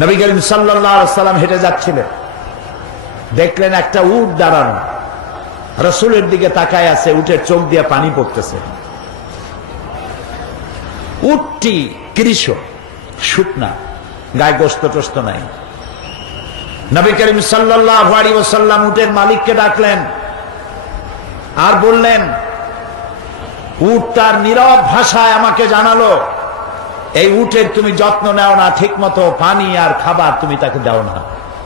নবী করিম সাল্লাল্লাহু আলাইহি সাল্লাম হেঁটে যাচ্ছিলেন, দেখলেন একটা উট দাঁড়ানো, রাসূলের দিকে তাকায় আছে, উটের চোখ দিয়ে পানি পড়তেছে। উটটি কৃষ, শুকনা, গায়ে গোশত টোস্ত নাই। নবী করিম সাল্লাল্লাহু আলাইহি ওয়াসাল্লাম উটের মালিককে ডাকলেন আর বললেন, উট তার নীরব ভাষায় আমাকে জানালো এই উটের তুমি যত্ন নাও না, ঠিক মতো পানি আর খাবার তুমি তাকে দাও না,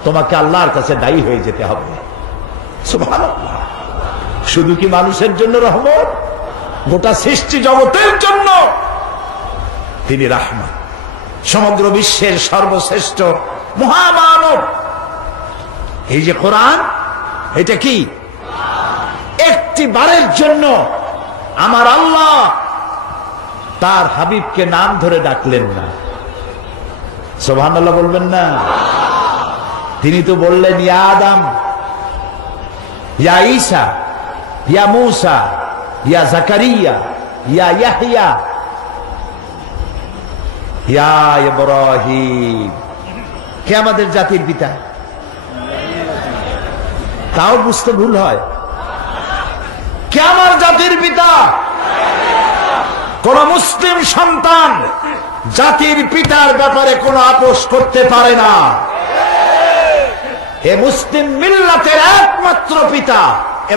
তোমাকে আল্লাহর কাছে দায়ী হয়ে যেতে হবে। সুবহানাল্লাহ। শুধু কি মানুষের জন্য রহমত? গোটা সৃষ্টি জগতের জন্য তিনি রাহমত। সমগ্র বিশ্বের সর্বশ্রেষ্ঠ মহামানব। এই যে কোরআন, এটা কি একটি বারের জন্য আমার আল্লাহ তার হাবিবকে নাম ধরে ডাকলেন না? সুবহানাল্লাহ বলবেন না? তিনি তো বললেন, ইয়া আদম, ইয়া ঈসা, ইয়া মূসা, ইয়া জাকারিয়া, ইয়া ইয়াহইয়া, ইয়া ইব্রাহিম। কে আমাদের জাতির পিতা? তাও বুঝতে ভুল হয়। কে আমার জাতির পিতা? কোন মুসলিম সন্তান জাতির পিতার ব্যাপারে কোন আপোষ করতে পারে না। এ মুসলিম মিল্লাতের একমাত্র পিতা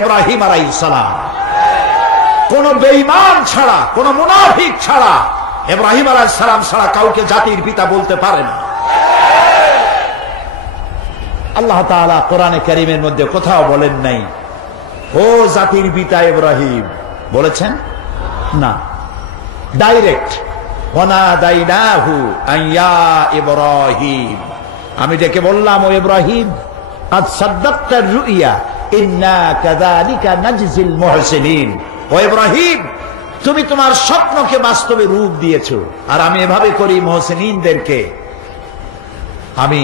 ইব্রাহিম আলাইহিস সালাম। কোন বেঈমান ছাড়া, কোন মুনাফিক ছাড়া, ইব্রাহিম আলাইহিস সালাম ছাড়া কাউকে জাতির পিতা বলতে পারে না। আল্লাহ তাআলা কোরআনে কারীমের মধ্যে কোথাও বলেন নাই ও জাতির পিতা ইব্রাহিম, বলেছেন না। ডাইরেক্ট ওয়ানাদাইনাহু আইয়া ইব্রাহিম, আমি ডেকে বললাম, ও ইব্রাহিম, আজ সাদ্দাকতা রুইয়া ইন্না কাযালিকা নাজজিল মুহসিনিন। ও ইব্রাহিম, তুমি তোমার স্বপ্নকে বাস্তবে রূপ দিয়েছো, আর আমি এভাবে করি মুহসিনিনদেরকে আমি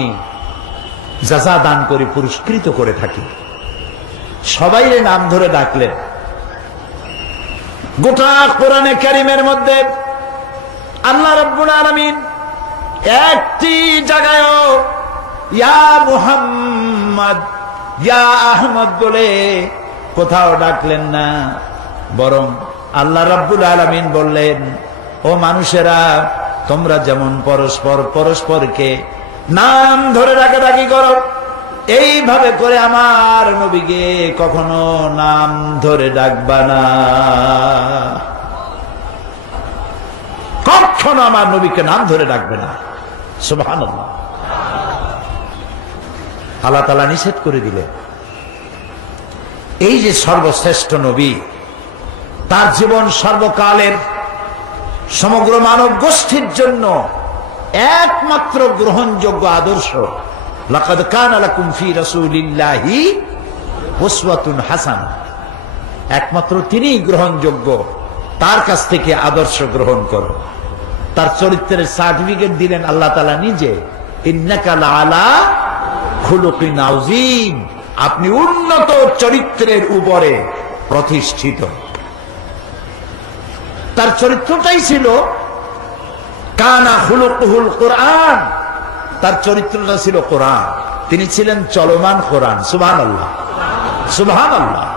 জাযা দান করি, পুরস্কৃত করে থাকি। সবাইরে নাম ধরে ডাকলেন। গোটা কোরআনে কারীমের মধ্যে আল্লাহ রাব্বুল আলামিন একটি জায়গায়ও ইয়া মুহাম্মদ, ইয়া আহমদ বলে কোথাও ডাকলেন না, বরং আল্লাহ রাব্বুল আলামিন বললেন, ও মানুষেরা, তোমরা যেমন পরস্পর পরস্পরকে নাম ধরে ডাকাডাকি করো, এইভাবে করে আমার নবীকে কখনো নাম ধরে ডাকবা না। কখনো আমার নবীকে নাম ধরে ডাকবে না। সুবহানাল্লাহ। আল্লাহ তাআলা নিষেধ করে দিলেন। এই যে সর্বশ্রেষ্ঠ নবী, তার জীবন সর্বকালের সমগ্র মানব গোষ্ঠীর জন্য একমাত্র গ্রহণযোগ্য আদর্শ। লাকাদ কানা লাকুম ফি রাসূলিল্লাহি উসওয়াতুন হাসানাহ। একমাত্র তিনিই গ্রহণযোগ্য, তার কাছ থেকে আদর্শ গ্রহণ করো। তার চরিত্রের সার্টিফিকেট দিলেন আল্লাহ তাআলা নিজে, ইন্নাকা লাআলা খুলুকিন আযীম, আপনি উন্নত চরিত্রের উপরে প্রতিষ্ঠিত। তার চরিত্রটাই ছিল কানা খুলুকুহুল কোরআন, তার চরিত্রটা ছিল কোরআন। তিনি ছিলেন চলমান কোরআন। সুবহানাল্লাহ, সুবহানাল্লাহ।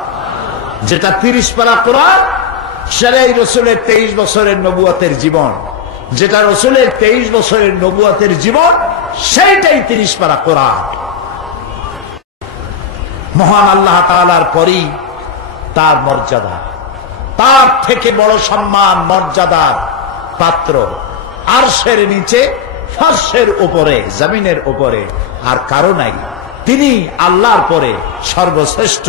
যেটা 30 পারা কোরআন, সেটাই রাসূলের 23 বছরের নবুয়তের জীবন। যেটা রাসূলের 23 বছরের নবুয়তের জীবন, সেইটাই 30 পারা কোরআন। মহান আল্লাহ তাআলার পরই তার মর্যাদা, তার থেকে বড় সম্মান মর্যাদার পাত্র আরশের নিচে, ফারশের উপরে, জমিনের উপরে আর কারো নাই। তিনি আল্লাহর পরে সর্বশ্রেষ্ঠ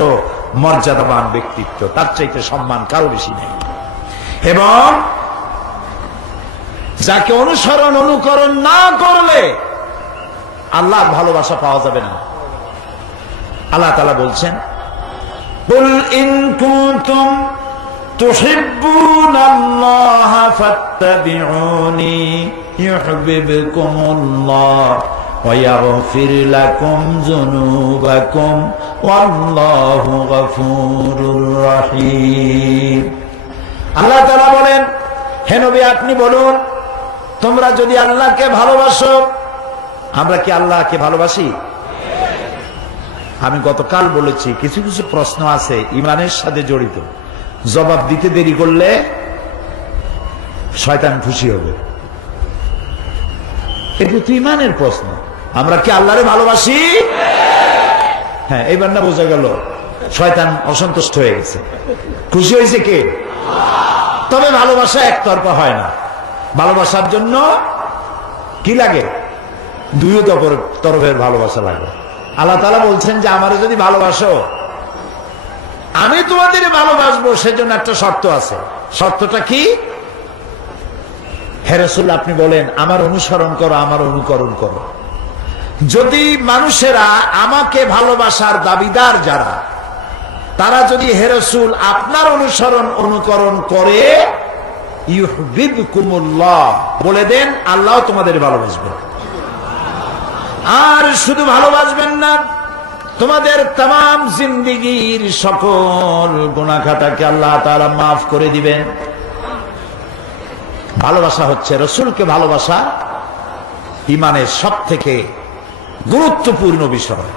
মর্যাদাবান ব্যক্তিত্ব, তার চাইতে সম্মান কারো বেশি নেই। এবং যাকে অনুসরণ অনুকরণ না করলে আল্লাহর ভালোবাসা পাওয়া যাবে না। আল্লাহ তাআলা বলছেন, কুল ইন কুনতুম তুহিব্বুনাল্লাহা ফাত্তাবিউনি ইউহিব্বুকুমুল্লাহ ওয়া ইয়াগফির লাকুম যুনুবাকুম ওয়াল্লাহু গফুরুর রহিম। আল্লাহ তাআলা বলেন, হে নবী, আপনি বলুন, তোমরা যদি আল্লাহকে ভালোবাসো, আমরা কি আল্লাহকে ভালোবাসি? আমি গতকাল বলেছি কিছু কিছু প্রশ্ন আছে ইমানের সাথে জড়িত, জবাব দিতে দেরি করলে শয়তান খুশি হবে। এটা তো ইমানের প্রশ্ন। আমরা কি আল্লাহরে ভালোবাসি? হ্যাঁ, এবার না বোঝা গেল শয়তান অসন্তুষ্ট হয়ে গেছে। খুশি হয়েছে কে? তবে ভালোবাসা একতরফা হয় না। ভালোবাসার জন্য কি লাগে? দুই তরফের ভালোবাসা লাগে। আল্লাহ তাআলা বলছেন যে আমারে যদি ভালোবাসো আমি তোমাদের ভালোবাসবো, সেজন্য একটা শর্ত আছে। শর্তটা কি? হে রাসূল, আপনি বলেন আমার অনুসরণ করো, আমার অনুকরণ করো। যদি মানুষেরা আমাকে ভালোবাসার দাবিদার যারা, তারা যদি হে রাসূল আপনার অনুসরণ অনুকরণ করে, ইউহিব্বুকুমুল্লাহ, বলে দেন আল্লাহ তোমাদের ভালোবাসবে। আর শুধু ভালোবাসবেন না, তোমাদের तमाम জিন্দেগীর সকল গুনাহ খাতাকে আল্লাহ তাআলা মাফ করে দিবেন। ভালোবাসা হচ্ছে, রাসূলকে ভালোবাসা ঈমানের সবথেকে গুরুত্বপূর্ণ বিষয়।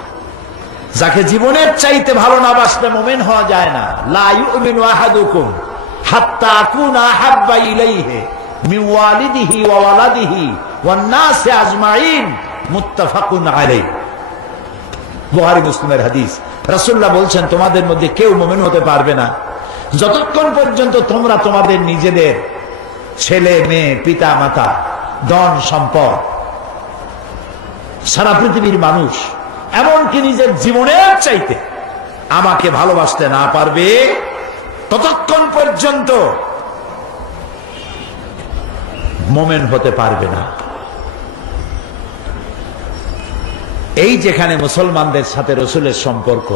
যাকে জীবনের চাইতে ভালো না বাসলে মুমিন হওয়া যায় না। লা ইউমিনু আহাদুকুম হাত্তা আকুনা আহাব্বা ইলাইহি মিন ওয়ালিদিহি ওয়া ওয়ালাদিহি ওয়ান নাসি আজমাইন, মুত্তাফাকুন আলাইহি। বুখারী মুসলিমের হাদিস। রাসূলুল্লাহ বলছেন তোমাদের মধ্যে কেউ মুমিন হতে পারবে না যতক্ষণ পর্যন্ত তোমরা তোমাদের নিজেদের ছেলে মেয়ে, পিতা মাতা, ধন সম্পদ, সারা পৃথিবীর মানুষ, এমনকি নিজের জীবনের চাইতে আমাকে ভালোবাসতে না পারবে ততক্ষণ পর্যন্ত মুমিন হতে পারবে না। এই যেখানে মুসলমানদের সাথে রাসূলের সম্পর্ক,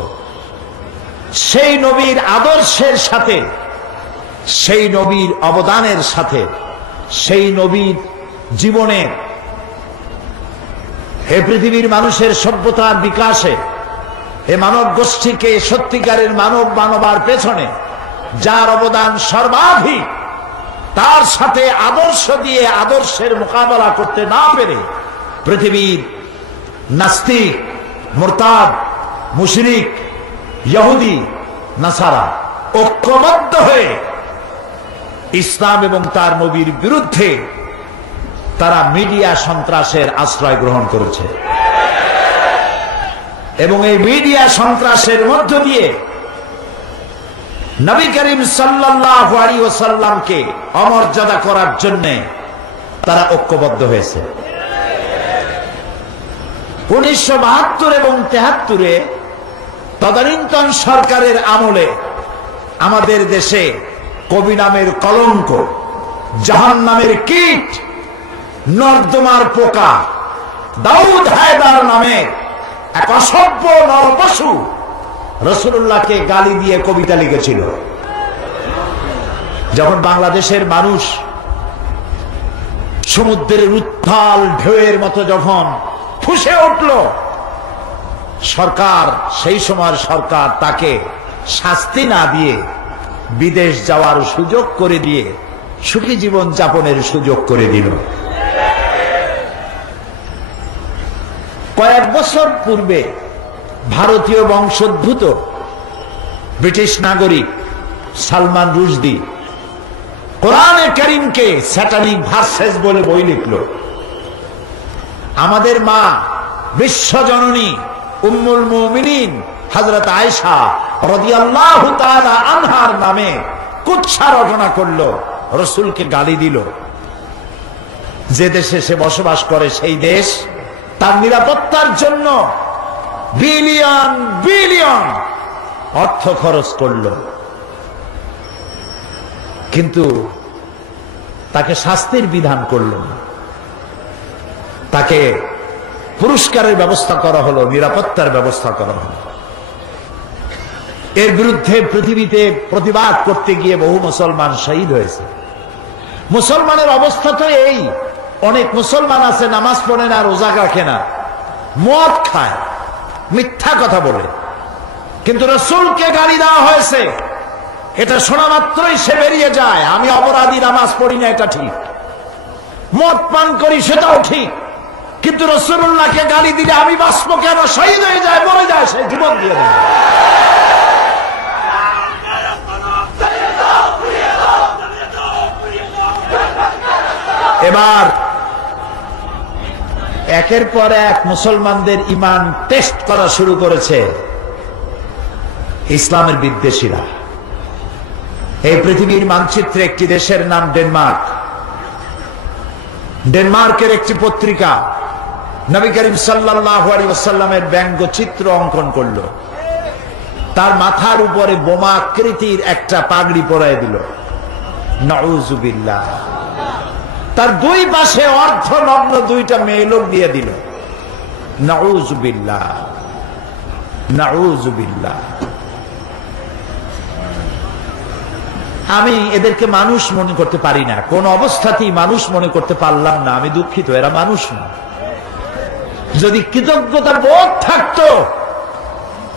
সেই নবীর আদর্শের সাথে, সেই নবীর অবদানের সাথে, সেই নবীর জীবনের, হে পৃথিবীর মানুষের সভ্যতার বিকাশে, এ মানব গোষ্ঠীকে সত্যিকারের মানব বানাবার পেছনে যার অবদান সর্বাধিক, তার সাথে আদর্শ দিয়ে আদর্শের মোকাবেলা করতে না পেরে পৃথিবীর নাস্তিক, মুরতাদ, মুশরিক, ইহুদি, নাসারা ঐক্যবদ্ধ হয়ে ইসলাম এবং তার নবীর বিরুদ্ধে তারা মিডিয়া সন্ত্রাসের আশ্রয় গ্রহণ করেছে এবং এই মিডিয়া সন্ত্রাসের মধ্য দিয়ে নবী করিম সাল্লাল্লাহু আলাইহি ওয়াসাল্লামকে অমর্যাদা করার জন্য তারা ঐক্যবদ্ধ হয়েছে। 1972 এবং 73-এ তদানীন্তন সরকারের আমলে আমাদের দেশে কবি নামের কলঙ্ক, জাহান্নামের কীট, নর্দমার পোকা দাউদ হায়দার নামে এক অসভ্য নরপশু রাসূলুল্লাহকে গালি দিয়ে কবিতা লিখেছিল। যখন বাংলাদেশের মানুষ সমুদ্রের উত্তাল ঢেউয়ের মতো যখন ফুঁসে উঠল, সরকার, সেই সময়ের সরকার তাকে শাস্তি না দিয়ে বিদেশ যাওয়ার সুযোগ করে দিয়ে সুখী জীবন যাপনের সুযোগ করে দিল। কয়েক বছর পূর্বে ভারতীয় বংশোদ্ভূত ব্রিটিশ নাগরিক সালমান রুশদি কোরআনে কারীমকে স্যাটানিক ভার্সেস বলে বই লিখল। আমাদের মা বিশ্বজননী উম্মুল মুমিনিন হযরত আয়েশা রাদিয়াল্লাহু তাআলা আনহার নামে কুৎসা রচনা করলো, রাসূলকে গালি দিল। যে দেশে সে বসবাস করে সেই দেশ তার নিরাপত্তার জন্য বিলিয়ন বিলিয়ন অর্থ খরচ করল, কিন্তু তাকে শাস্তির বিধান করল না। তাকে পুরস্কারের ব্যবস্থা করা হলো, নিরাপত্তার ব্যবস্থা করা হলো। এর বিরুদ্ধে পৃথিবীতে প্রতিবাদ করতে গিয়ে বহু মুসলমান শহীদ হয়েছে। মুসলমানের অবস্থা তো এই, অনেক মুসলমান আছে নামাজ পড়ে না, রোজা রাখে না, মদ খায়, মিথ্যা কথা বলে, কিন্তু রাসূলকে গালি দেওয়া হয়েছে, এটা শোনা মাত্রই সে বেরিয়ে যায়, আমি অপরাধী, নামাজ পড়ি না এটা ঠিক, মদ পান করি সেটাও ঠিক, কিন্তু রাসূলুল্লাহকে গালি দিলে আমি বাঁচবো কেন, শহীদ হয়ে যায়, মরে যায়, সে জীবন দিয়ে দেয়। এবার একের পর এক মুসলমানদের ঈমান টেস্ট করা শুরু করেছে ইসলামের বিদ্বেষীরা। এই পৃথিবীর মানচিত্রে একটি দেশের নাম ডেনমার্ক। ডেনমার্কের একটি পত্রিকা নবী করিম সাল্লাল্লাহু আলাইহি ওয়াসাল্লামের ব্যঙ্গচিত্র অঙ্কন করলো। তার মাথার উপরে বোমা আকৃতির একটা পাগড়ি পরায় দিল, নাউযুবিল্লাহ। তার দুই পাশে অর্ধনগ্ন দুইটা মেয়ে লোক দিয়ে দিল, নাউযুবিল্লাহ, নাউযুবিল্লাহ। আমি এদেরকে মানুষ মনে করতে পারি না, কোন অবস্থাতেই মানুষ মনে করতে পারলাম না। আমি দুঃখিত, এরা মানুষ না। যদি কৃতজ্ঞতা বোধ থাকতো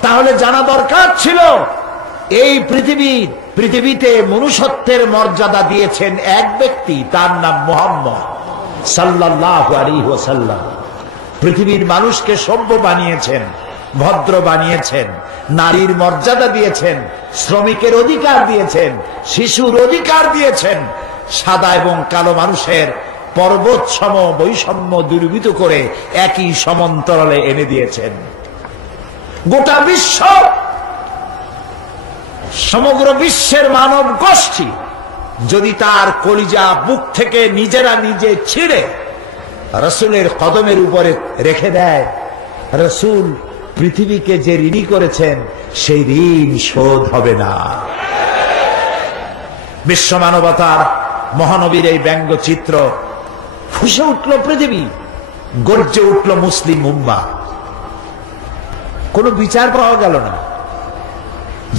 তাহলে জানা দরকার ছিল এই পৃথিবীতে মনুষ্যত্বের মর্যাদা দিয়েছেন এক ব্যক্তি, তার নাম মুহাম্মদ সাল্লাল্লাহু আলাইহি ওয়াসাল্লাম। পৃথিবীর মানুষকে সভ্য বানিয়েছেন, ভদ্র বানিয়েছেন, নারীর মর্যাদা দিয়েছেন, শ্রমিকের অধিকার দিয়েছেন, শিশুর অধিকার দিয়েছেন, সাদা এবং কালো মানুষের পর্বতসম বৈষম্য দূরীভূত করে একই সমান্তরালে এনে দিয়েছেন। গোটা বিশ্ব, সমগ্র বিশ্বের মানব গোষ্ঠী যদি তার কলিজা বুক থেকে নিজেরা নিজে ছিঁড়ে রাসূলের কদমের উপরে রেখে দেয়, রাসূল পৃথিবীকে যে ঋণী করেছেন সেই ঋণ শোধ হবে না। বিশ্ব মানবতার মহানবীর এই ব্যঙ্গচিত্র ফুঁসে উঠল পৃথিবী, গর্জে উঠল মুসলিম উম্মাহ। কোনো বিচার পাওয়া গেল না।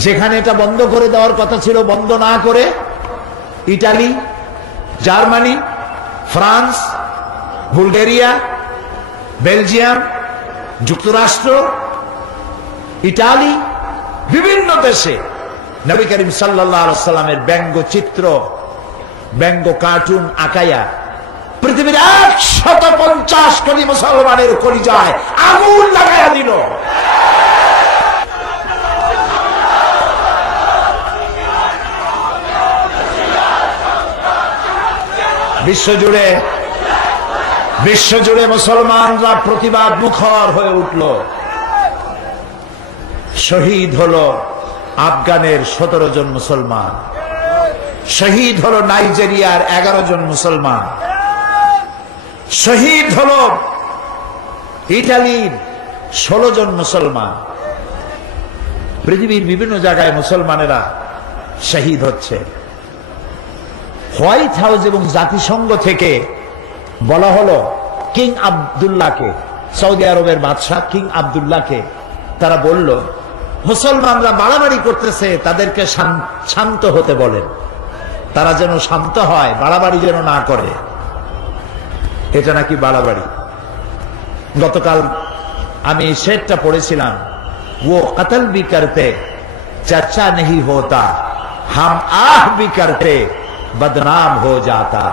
যেখানে এটা বন্ধ করে দেওয়ার কথা ছিল, বন্ধ না করে Italy, Germany, France, Bulgaria, Belgium, যুক্তরাষ্ট্র, ইটালি, বিভিন্ন দেশে নবী করিম সাল্লাল্লাহু আলাইহি ওয়াসাল্লামের ব্যঙ্গচিত্র, ব্যঙ্গ কার্টুন আঁকাইয়া পৃথিবীর 150 কোটি মুসলমানের কলিজায় আগুন লাগাইয়া দিল। বিশ্বজুড়ে মুসলমানরা প্রতিবাদ মুখর হয়ে উঠল। শহীদ হলো আফগানের 17 জন মুসলমান, শহীদ হলো নাইজেরিয়ার 11 জন মুসলমান, শহীদ হলো ইটালির 16 জন মুসলমান। পৃথিবীর বিভিন্ন জায়গায় মুসলমানেরা শহীদ হচ্ছে। হোয়াইট হাউস এবং জাতিসংঘ থেকে বলা হলো কিং আব্দুল্লাহকে, সৌদি আরবের বাদশাহ কিং আব্দুল্লাহকে, তারা বলল মুসলমানরা বাড়াবাড়ি করতেছে, তাদেরকে শান্ত হতে বলেন, তারা যেন শান্ত হয়, বাড়াবাড়ি যেন না করে। এটা নাকি বাড়াবাড়ি। গতকাল আমি শেরটা পড়েছিলাম, ও কতল ভি করতে চর্চা नहीं होता, हम आह भी करते বদনাম হো যাতা।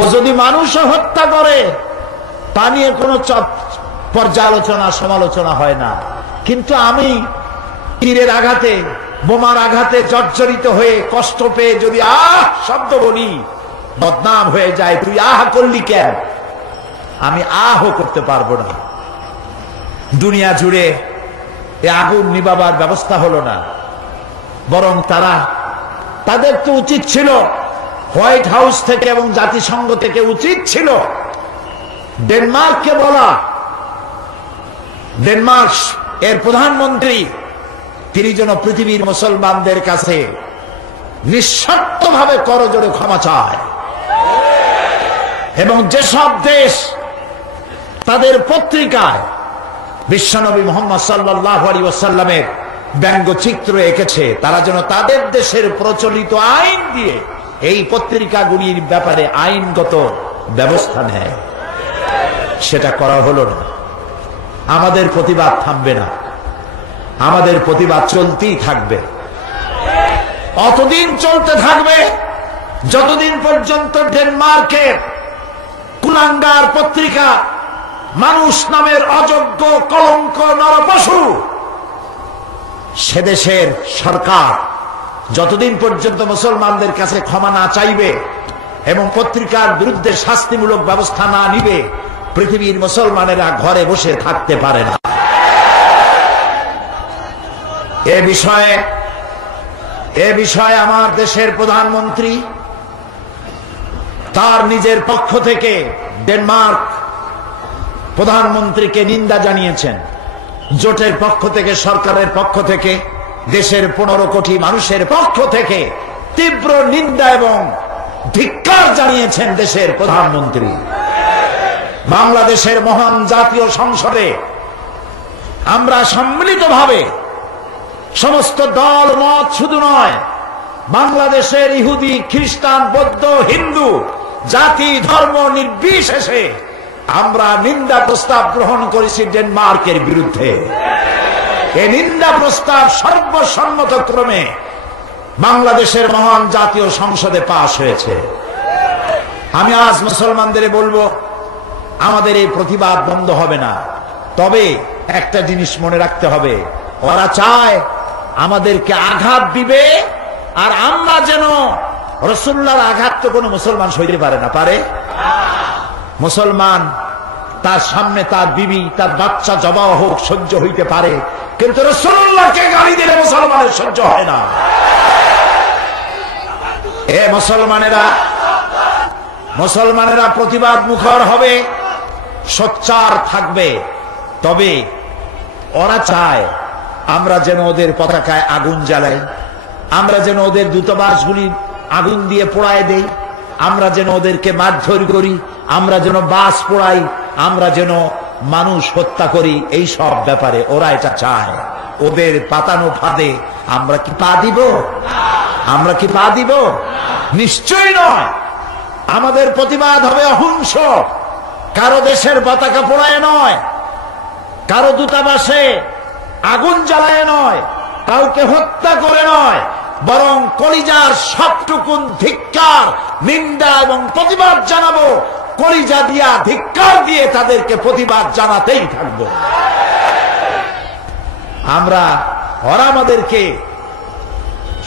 ও যদি মানুষও হত্যা করে তা নিয়ে কোনো পর্যালোচনা সমালোচনা হয় না, কিন্তু আমি তীরের আঘাতে, বোমার আঘাতে জর্জরিত হয়ে কষ্ট পেয়ে যদি আহ শব্দ বলি, বদনাম হয়ে যায়। তুই আহ করলি কেন? আমি আহ করতে পারবো না। দুনিয়া জুড়ে এ আগুন নিবাবার ব্যবস্থা হলো না, বরং তাদের তো উচিত ছিল হোয়াইট হাউস থেকে এবং জাতিসংঘ থেকে উচিত ছিল ডেনমার্ককে বলা, ডেনমার্ক এর প্রধানমন্ত্রী তিনি যেন পৃথিবীর মুসলমানদের কাছে নিঃশর্তভাবে করজোড়ে ক্ষমা চায়, এবং যেসব দেশ তাদের পত্রিকায় বিশ্বনবী মুহাম্মদ সাল্লাল্লাহু আলাইহি ওয়াসাল্লামের ব্যঙ্গচিত্র এঁকেছে, তারা যেন তাদের দেশের প্রচলিত আইন দিয়ে এই পত্রিকাগুলির ব্যাপারে আইনগত ব্যবস্থা নেয়। সেটা করা হলো না। আমাদের প্রতিবাদ থামবে না, আমাদের প্রতিবাদ চলতেই থাকবে। অতদিন চলতে থাকবে যতদিন পর্যন্ত ডেনমার্কের কুলাঙ্গার পত্রিকা মানুষ নামের অযোগ্য কলঙ্ক নরপশু, সে দেশের সরকার যতদিন পর্যন্ত মুসলমানদের কাছে ক্ষমা না চাইবে এবং পত্রিকার বিরুদ্ধে শাস্তিমূলক ব্যবস্থা না নিবে, পৃথিবীর মুসলমানেরা ঘরে বসে থাকতে পারে না। এ বিষয়ে আমার দেশের প্রধানমন্ত্রী তার নিজের পক্ষ থেকে ডেনমার্ক প্রধানমন্ত্রীকে নিন্দা জানিয়েছেন। জোটের পক্ষ থেকে, সরকারের পক্ষ থেকে, দেশের 15 কোটি মানুষের পক্ষ থেকে তীব্র নিন্দা এবং ধিক্কার জানিয়েছেন দেশের প্রধানমন্ত্রী। বাংলাদেশের মহান জাতীয় সংসদে আমরা সম্মিলিতভাবে সমস্ত দল মত শুধু নয়, বাংলাদেশের ইহুদি, খ্রিস্টান, বৌদ্ধ, হিন্দু, জাতি ধর্ম নির্বিশেষে আমরা নিন্দা প্রস্তাব গ্রহণ করেছি ডেনমার্কের বিরুদ্ধে। এই নিন্দা প্রস্তাব সর্বসম্মতক্রমে বাংলাদেশের মহান জাতীয় সংসদে পাশ হয়েছে। আমি আজ মুসলমানদের বলবো, আমাদের এই প্রতিবাদ বন্ধ হবে না। তবে একটা জিনিস মনে রাখতে হবে, ওরা চায় আমাদেরকে আঘাত দিবে, আর আমরা যেন রাসূলুল্লাহর আঘাত তো কোনো মুসলমান সইতে পারে না, পারে? মুসলমান তার সামনে তার বিবি, তার বাচ্চা জবাই হোক সহ্য হইতে পারে, কিন্তু রাসূলুল্লাহকে গালি দিলে মুসলমানের সহ্য হয় না। এ মুসলমানেরা প্রতিবাদ মুখর হবে, সোচ্চার থাকবে। তবে ওরা চায় আমরা যেন ওদের পতাকায় আগুন জ্বালাই, আমরা যেন ওদের দূতাবাসগুলি আগুন দিয়ে পোড়ায় দেই, আমরা যেন ওদেরকে মারধর করি, আমরা যেন বাস পোড়াই, আমরা যেন মানুষ হত্যা করি। এই সব ব্যাপারে ওরা এটা চায়। ওদের পাতানো ফাঁদে আমরা কি পা দিব? আমরা কি পা দিব? নিশ্চয়ই নয়। আমাদের প্রতিবাদ হবে অহিংস, কারো দেশের পতাকা পোড়ায় নয়, কারো দূতাবাসে আগুন জ্বালায় নয়, কাউকে হত্যা করে নয়, বরং কলিজার সবটুকুন ধিক্কার, নিন্দা এবং প্রতিবাদ জানাবো। কলিজা দিয়া ধিক্কার দিয়ে তাদেরকে প্রতিবাদ জানাতেই থাকবো। ওরা আমাদেরকে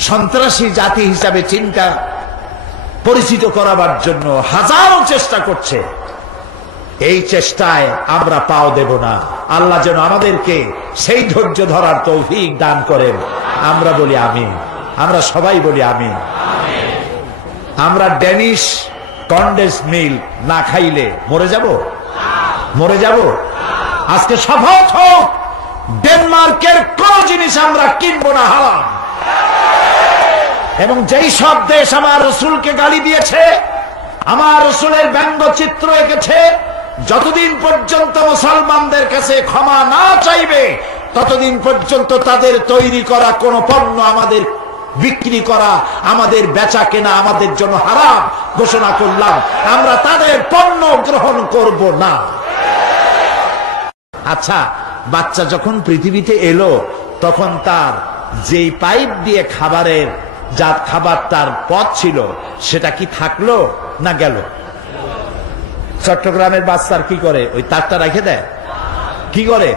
সন্ত্রাসী জাতি হিসাবে চিন্তা পরিচিত করাবার জন্য হাজারো চেষ্টা করছে। এই চেষ্টায় আমরা পাও দেব না। আল্লাহ যেন আমাদেরকে সেই ধৈর্য ধরার তৌফিক দান করেন। আমরা বলি আমিন, আমরা সবাই বলি আমিন। আমরা ড্যানিশ কন্ডেন্স মিল্ক না খাইলে মরে যাব। আজকে শপথ হোক, ডেনমার্কের কোন জিনিস আমরা কিনবো না, হারাম। এবং যেই সব দেশ আমার রসুলকে গালি দিয়েছে, আমার রসুলের ব্যঙ্গচিত্র এঁকেছে, যতদিন পর্যন্ত মুসলমানদের কাছে ক্ষমা না চাইবে, ততদিন পর্যন্ত তাদের তৈরি করা কোন পণ্য আমাদের বিক্রি করা, আমাদের বেচা কেনা আমাদের জন্য হারাম ঘোষণা করলাম। আমরা তাদের পণ্য গ্রহণ করব না। আচ্ছা, বাচ্চা যখন পৃথিবীতে এলো, তখন তার যেই পাইপ দিয়ে খাবারের খাবার তার পথ ছিল, সেটা কি থাকলো না গেল? চট্টগ্রামের বাচ্চার কি করে? ওই তারটা রেখে দেয়, কি করে?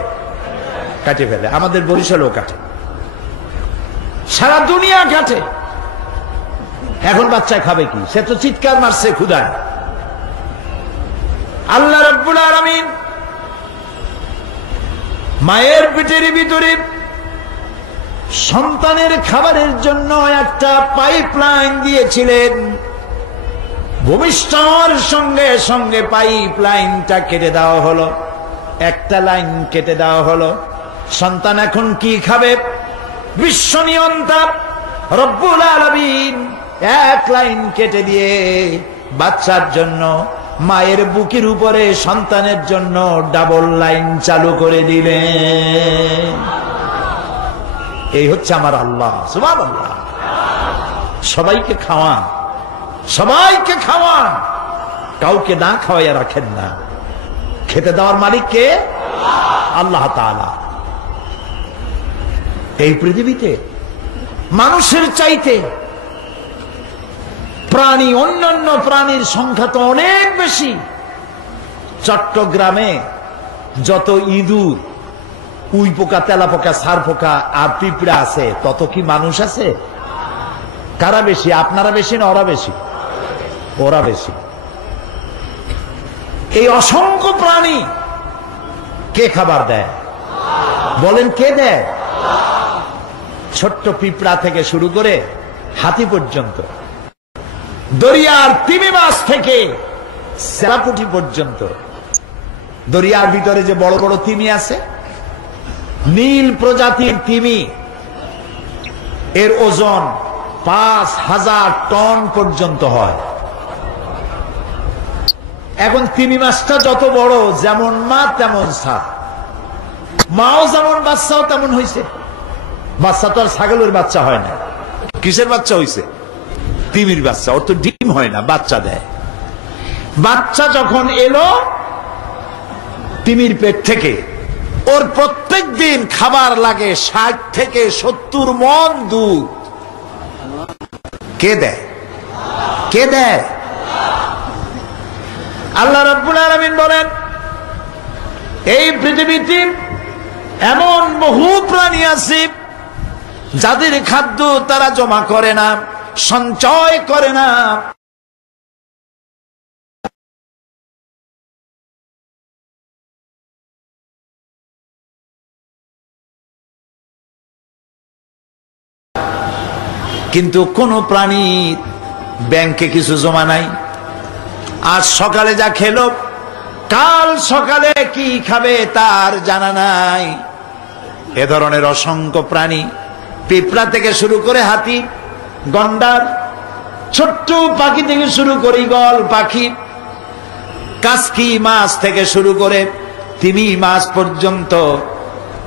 কাটে ফেলে। আমাদের বরিশালও কাটে, সারা দুনিয়া কাটে। এখন বাচ্চা খাবে কি? সে তো চিৎকার মারছে ক্ষুধায়। আল্লাহ রাব্বুল আলামিন মায়ের পেটের ভিতরে সন্তানের খাবারের জন্য একটা পাইপলাইন দিয়েছিলেন। ভূমিষ্ঠর সঙ্গে সঙ্গে পাইপলাইনটা কেটে দেওয়া হলো, একটা লাইন কেটে দেওয়া হলো। সন্তান এখন কি খাবে? বিশ্ব নিয়ন্তা রব্বুল আলামিন এক লাইন কেটে দিয়ে বাচ্চার জন্য মায়ের বুকের উপরে সন্তানের জন্য ডাবল লাইন চালু করে দিলেন। এই হচ্ছে আমার আল্লাহ, সুবহানাল্লাহ। সবাইকে খাওয়ান, সবাইকে খাওয়ান, কাউকে না খাওয়াইয়া রাখেন না। খেতে দেওয়ার মালিক কে? আল্লাহ তাআলা। এই পৃথিবীতে মানুষের চাইতে প্রাণী, অন্যান্য প্রাণীর সংখ্যা তো অনেক বেশি। চট্টগ্রামে যত ইঁদুর, উই পোকা, তেলা পোকা, সার পোকা আর পিঁপড়া আছে, তত কি মানুষ আছে? কারা বেশি, আপনারা বেশি না ওরা বেশি? ওরা বেশি। এই অসংখ্য প্রাণী কে খাবার দেয়? বলেন কে দেয়? ছোট্ট পিঁপড়া থেকে শুরু করে হাতি পর্যন্ত, দরিয়ার তিমি মাছ থেকে সেরাপুটি পর্যন্ত। দরিয়ার ভিতরে যে বড় বড় তিমি আছে, নীল প্রজাতির তিমি, এর ওজন 5000 টন পর্যন্ত হয়। এখন তিমি মাছটা যত বড়, যেমন মা তেমন সা, মাও যেমন বাচ্চাও তেমন হয়েছে। বাচ্চা তো আর ছাগলের বাচ্চা হয় না। কিসের বাচ্চা হয়েছে? তিমির বাচ্চা। ওর তো ডিম হয় না, বাচ্চা দেয়। বাচ্চা যখন এলো তিমির পেট থেকে, ওর প্রত্যেক দিন খাবার লাগে 60 থেকে 70 মণ দুধ। কে দেয়? কে দেয়? আল্লাহ রাব্বুল আলামিন বলেন, এই পৃথিবীতে এমন বহু প্রাণী আছে যাদের খাদ্য তারা জমা করে না, সঞ্চয় করে না। কিন্তু কোন প্রাণী ব্যাংকে কিছু জমা নাই। আজ সকালে যা খেলো, কাল সকালে কি খাবে তার জানা নাই। এ ধরনের অসংখ্য প্রাণী, পিঁপড়া থেকে শুরু করে হাতি, গন্ডার, ছোট্ট পাখি থেকে শুরু করে ঈগল পাখি, কাসকি মাছ থেকে শুরু করে তিমি মাছ পর্যন্ত,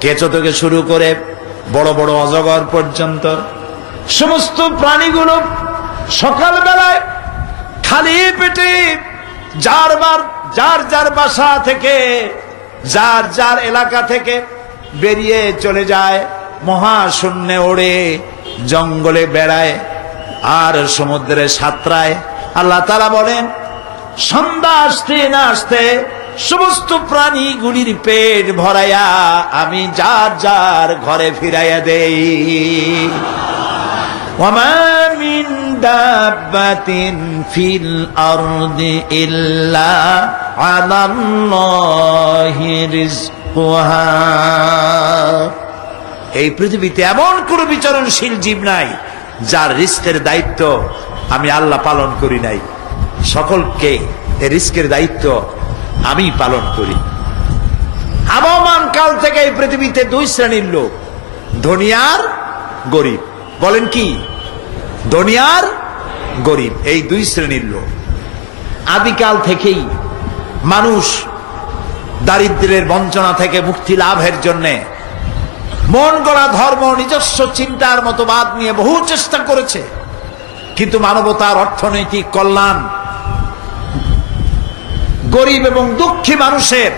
কেঁচো থেকে শুরু করে বড় বড় অজগর পর্যন্ত, সমস্ত প্রাণীগুলো সকালবেলায় খালি পেটে যার যার বাসা থেকে, যার যার এলাকা থেকে বেরিয়ে চলে যায়, মহাশূন্যে ওড়ে, জঙ্গলে বেড়ায় আর সমুদ্রে সাঁতরায়। আল্লাহ তাআলা বলেন, সন্ধ্যা আসতে না আসতে সমস্ত প্রাণীগুলির পেট ভরাইয়া আমি যার যার ঘরে ফিরাইয়া দেই। ওয়ামা মিন দাব্বাতিন ফিল আরদি ইল্লা আলাল্লাহি রিজকুহা। এই পৃথিবীতে এমন কোন বিচরণশীল জীব নাই যার রিস্কের দায়িত্ব আমি আল্লাহ পালন করি নাই। সকলকে এই রিস্কের দায়িত্ব আমি পালন করি। আবহমান কাল থেকে এই পৃথিবীতে দুই শ্রেণীর লোক, ধনী আর গরিব। বলেন কি? ধনী আর গরিব, এই দুই শ্রেণীর লোক। আদিকাল থেকেই মানুষ দারিদ্র্যের বঞ্চনা থেকে মুক্তি লাভের জন্য মন গড়া ধর্ম, নিজস্ব চিন্তার মতবাদ নিয়ে বহু চেষ্টা করেছে। কিন্তু মানবতার অর্থনৈতিক কল্যাণ, গরিব এবং দুঃখী মানুষের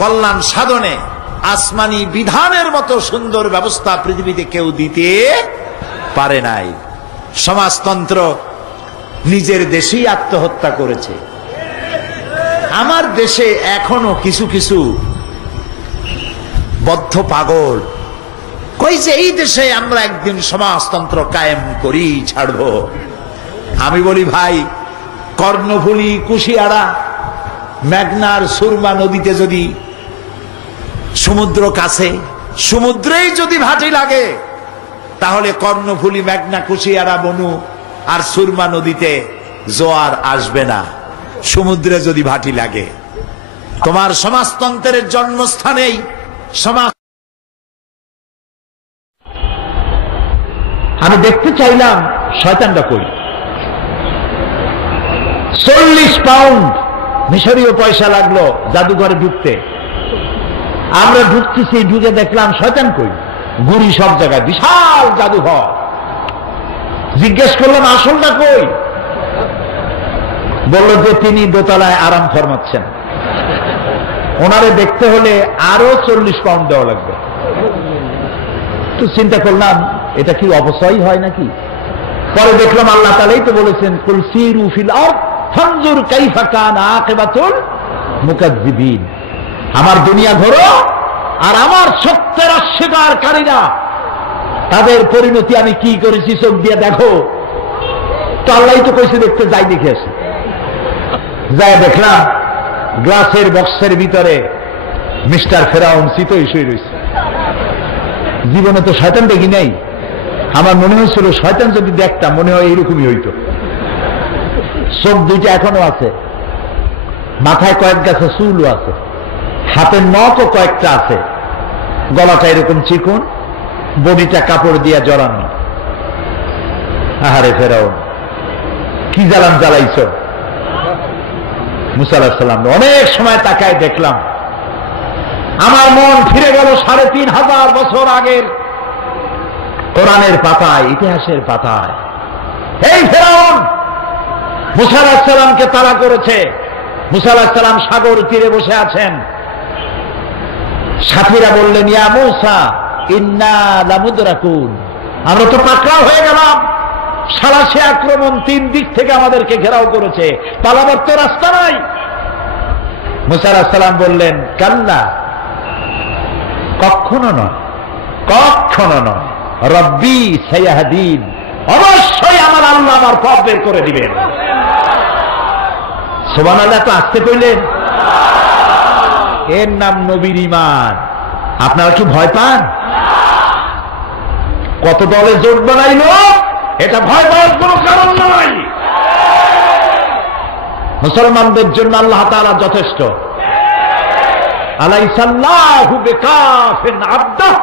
কল্যাণ সাধনে আসমানি বিধানের মতো সুন্দর ব্যবস্থা পৃথিবীতে কেউ দিতে পারে নাই। সমাজতন্ত্র নিজের দেশেই আত্মহত্যা করেছে। আমার দেশে এখনো কিছু কিছু বদ্ধ পাগল কই যে এই দেশে আমরা একদিন সমাজতন্ত্র কায়েম করি, ছাড়বো। আমি বলি, ভাই, কর্ণফুলী, কুশিয়ারা, মেঘনার সুরমা নদীতে যদি সমুদ্র কাছে, সমুদ্রেই যদি ভাটি লাগে, তাহলে কর্ণফুলী, মেঘনা, কুশিয়ারা, বনু আর সুরমা নদীতে জোয়ার আসবে না। সমুদ্রে যদি ভাটি লাগে, তোমার সমাজতন্ত্রের জন্মস্থানেই সমাজ। আমি দেখতে চাইলাম শয়তানটা কই। 40 পাউন্ড মিশরীয় পয়সা লাগলো জাদুঘরে ঢুকতে। আমরা ঢুকতেছি, ঢুকে দেখলাম শয়তান কই, গুড়ি সব জায়গায়, বিশাল জাদুঘর। জিজ্ঞেস করলাম আসলটা কই? বলল যে তিনি দোতলায় আরাম ফরমাচ্ছেন, ওনারে দেখতে হলে আরো 40 পাউন্ড দেওয়া লাগবে। তো চিন্তা করলাম এটা কি অবশ্যই হয় নাকি? পরে দেখলাম আল্লাহ তাআলাই তো বলেছেন, কুল সিরু ফিল আরদ ফানজুর কাইফা কানা আকিবাতুল মুকাজ্জিবিন। আমার দুনিয়া ঘোরো, আর আমার সত্যের অস্বীকারীরা তাদের পরিণতি আমি কি করেছি চোখ দিয়ে দেখো। তো আল্লাহ তো কইছে দেখতে যাই, দেখে আসে। যাই দেখলাম গ্লাসের বক্সের ভিতরে মিস্টার ফেরাউন চিতই শুয়ে রয়েছে। জীবনে তো শয়তান দেখি নাই, আমার মনে হয়েছিল শয়তান যদি দেখতাম মনে হয় এইরকমই হইতো। চোখ দুইটা এখনো আছে, মাথায় কয়েক গাছে চুলও আছে, হাতের নখও কয়েকটা আছে, গলাটা এরকম চিকন, বডিটা কাপড় দিয়া জড়ানো। আহারে ফেরাউন, কি জ্বালান জ্বালাইছ। মুসা আলাইহিস সালাম অনেক সময় তাকায় দেখলাম, আমার মন ফিরে গেল ৩৫০০ বছর আগের কোরআনের পাতায়, ইতিহাসের পাতায়। এই ফেরাউন মুসা আলাইহিস সালামকে তাড়া করেছে। মুসা আলাইহিস সালাম সাগর তীরে বসে আছেন। সাথীরা বললেন, ইয়া মুসা ইন্না লামুদরাকুন, আমরা তো পাকড়াও হয়ে গেলাম। সালাসে আক্রমণ, ৩ দিক থেকে আমাদেরকে ঘেরাও করেছে, পালাবার তো রাস্তা নাই। মুসা আলাইহিস সালাম বললেন, কাল্লা, কখনো নয়, কখনো নয়, রব্বি সায়াহদিন, অবশ্যই আমার আল্লাহ আমার পথ বের করে দিবেন। সুবহানাল্লাহ, তো আসতে কইলেন। এর নাম নবীর ঈমান। আপনারা কি ভয় পান? কত দলে জোট বানাইল, এটা ভয় পাওয়ার কোন কারণ নয়। মুসলমানদের জন্য আল্লাহ তাআলা যথেষ্ট। আলাইসাল্লাহু বিকাফিন আবদাহ,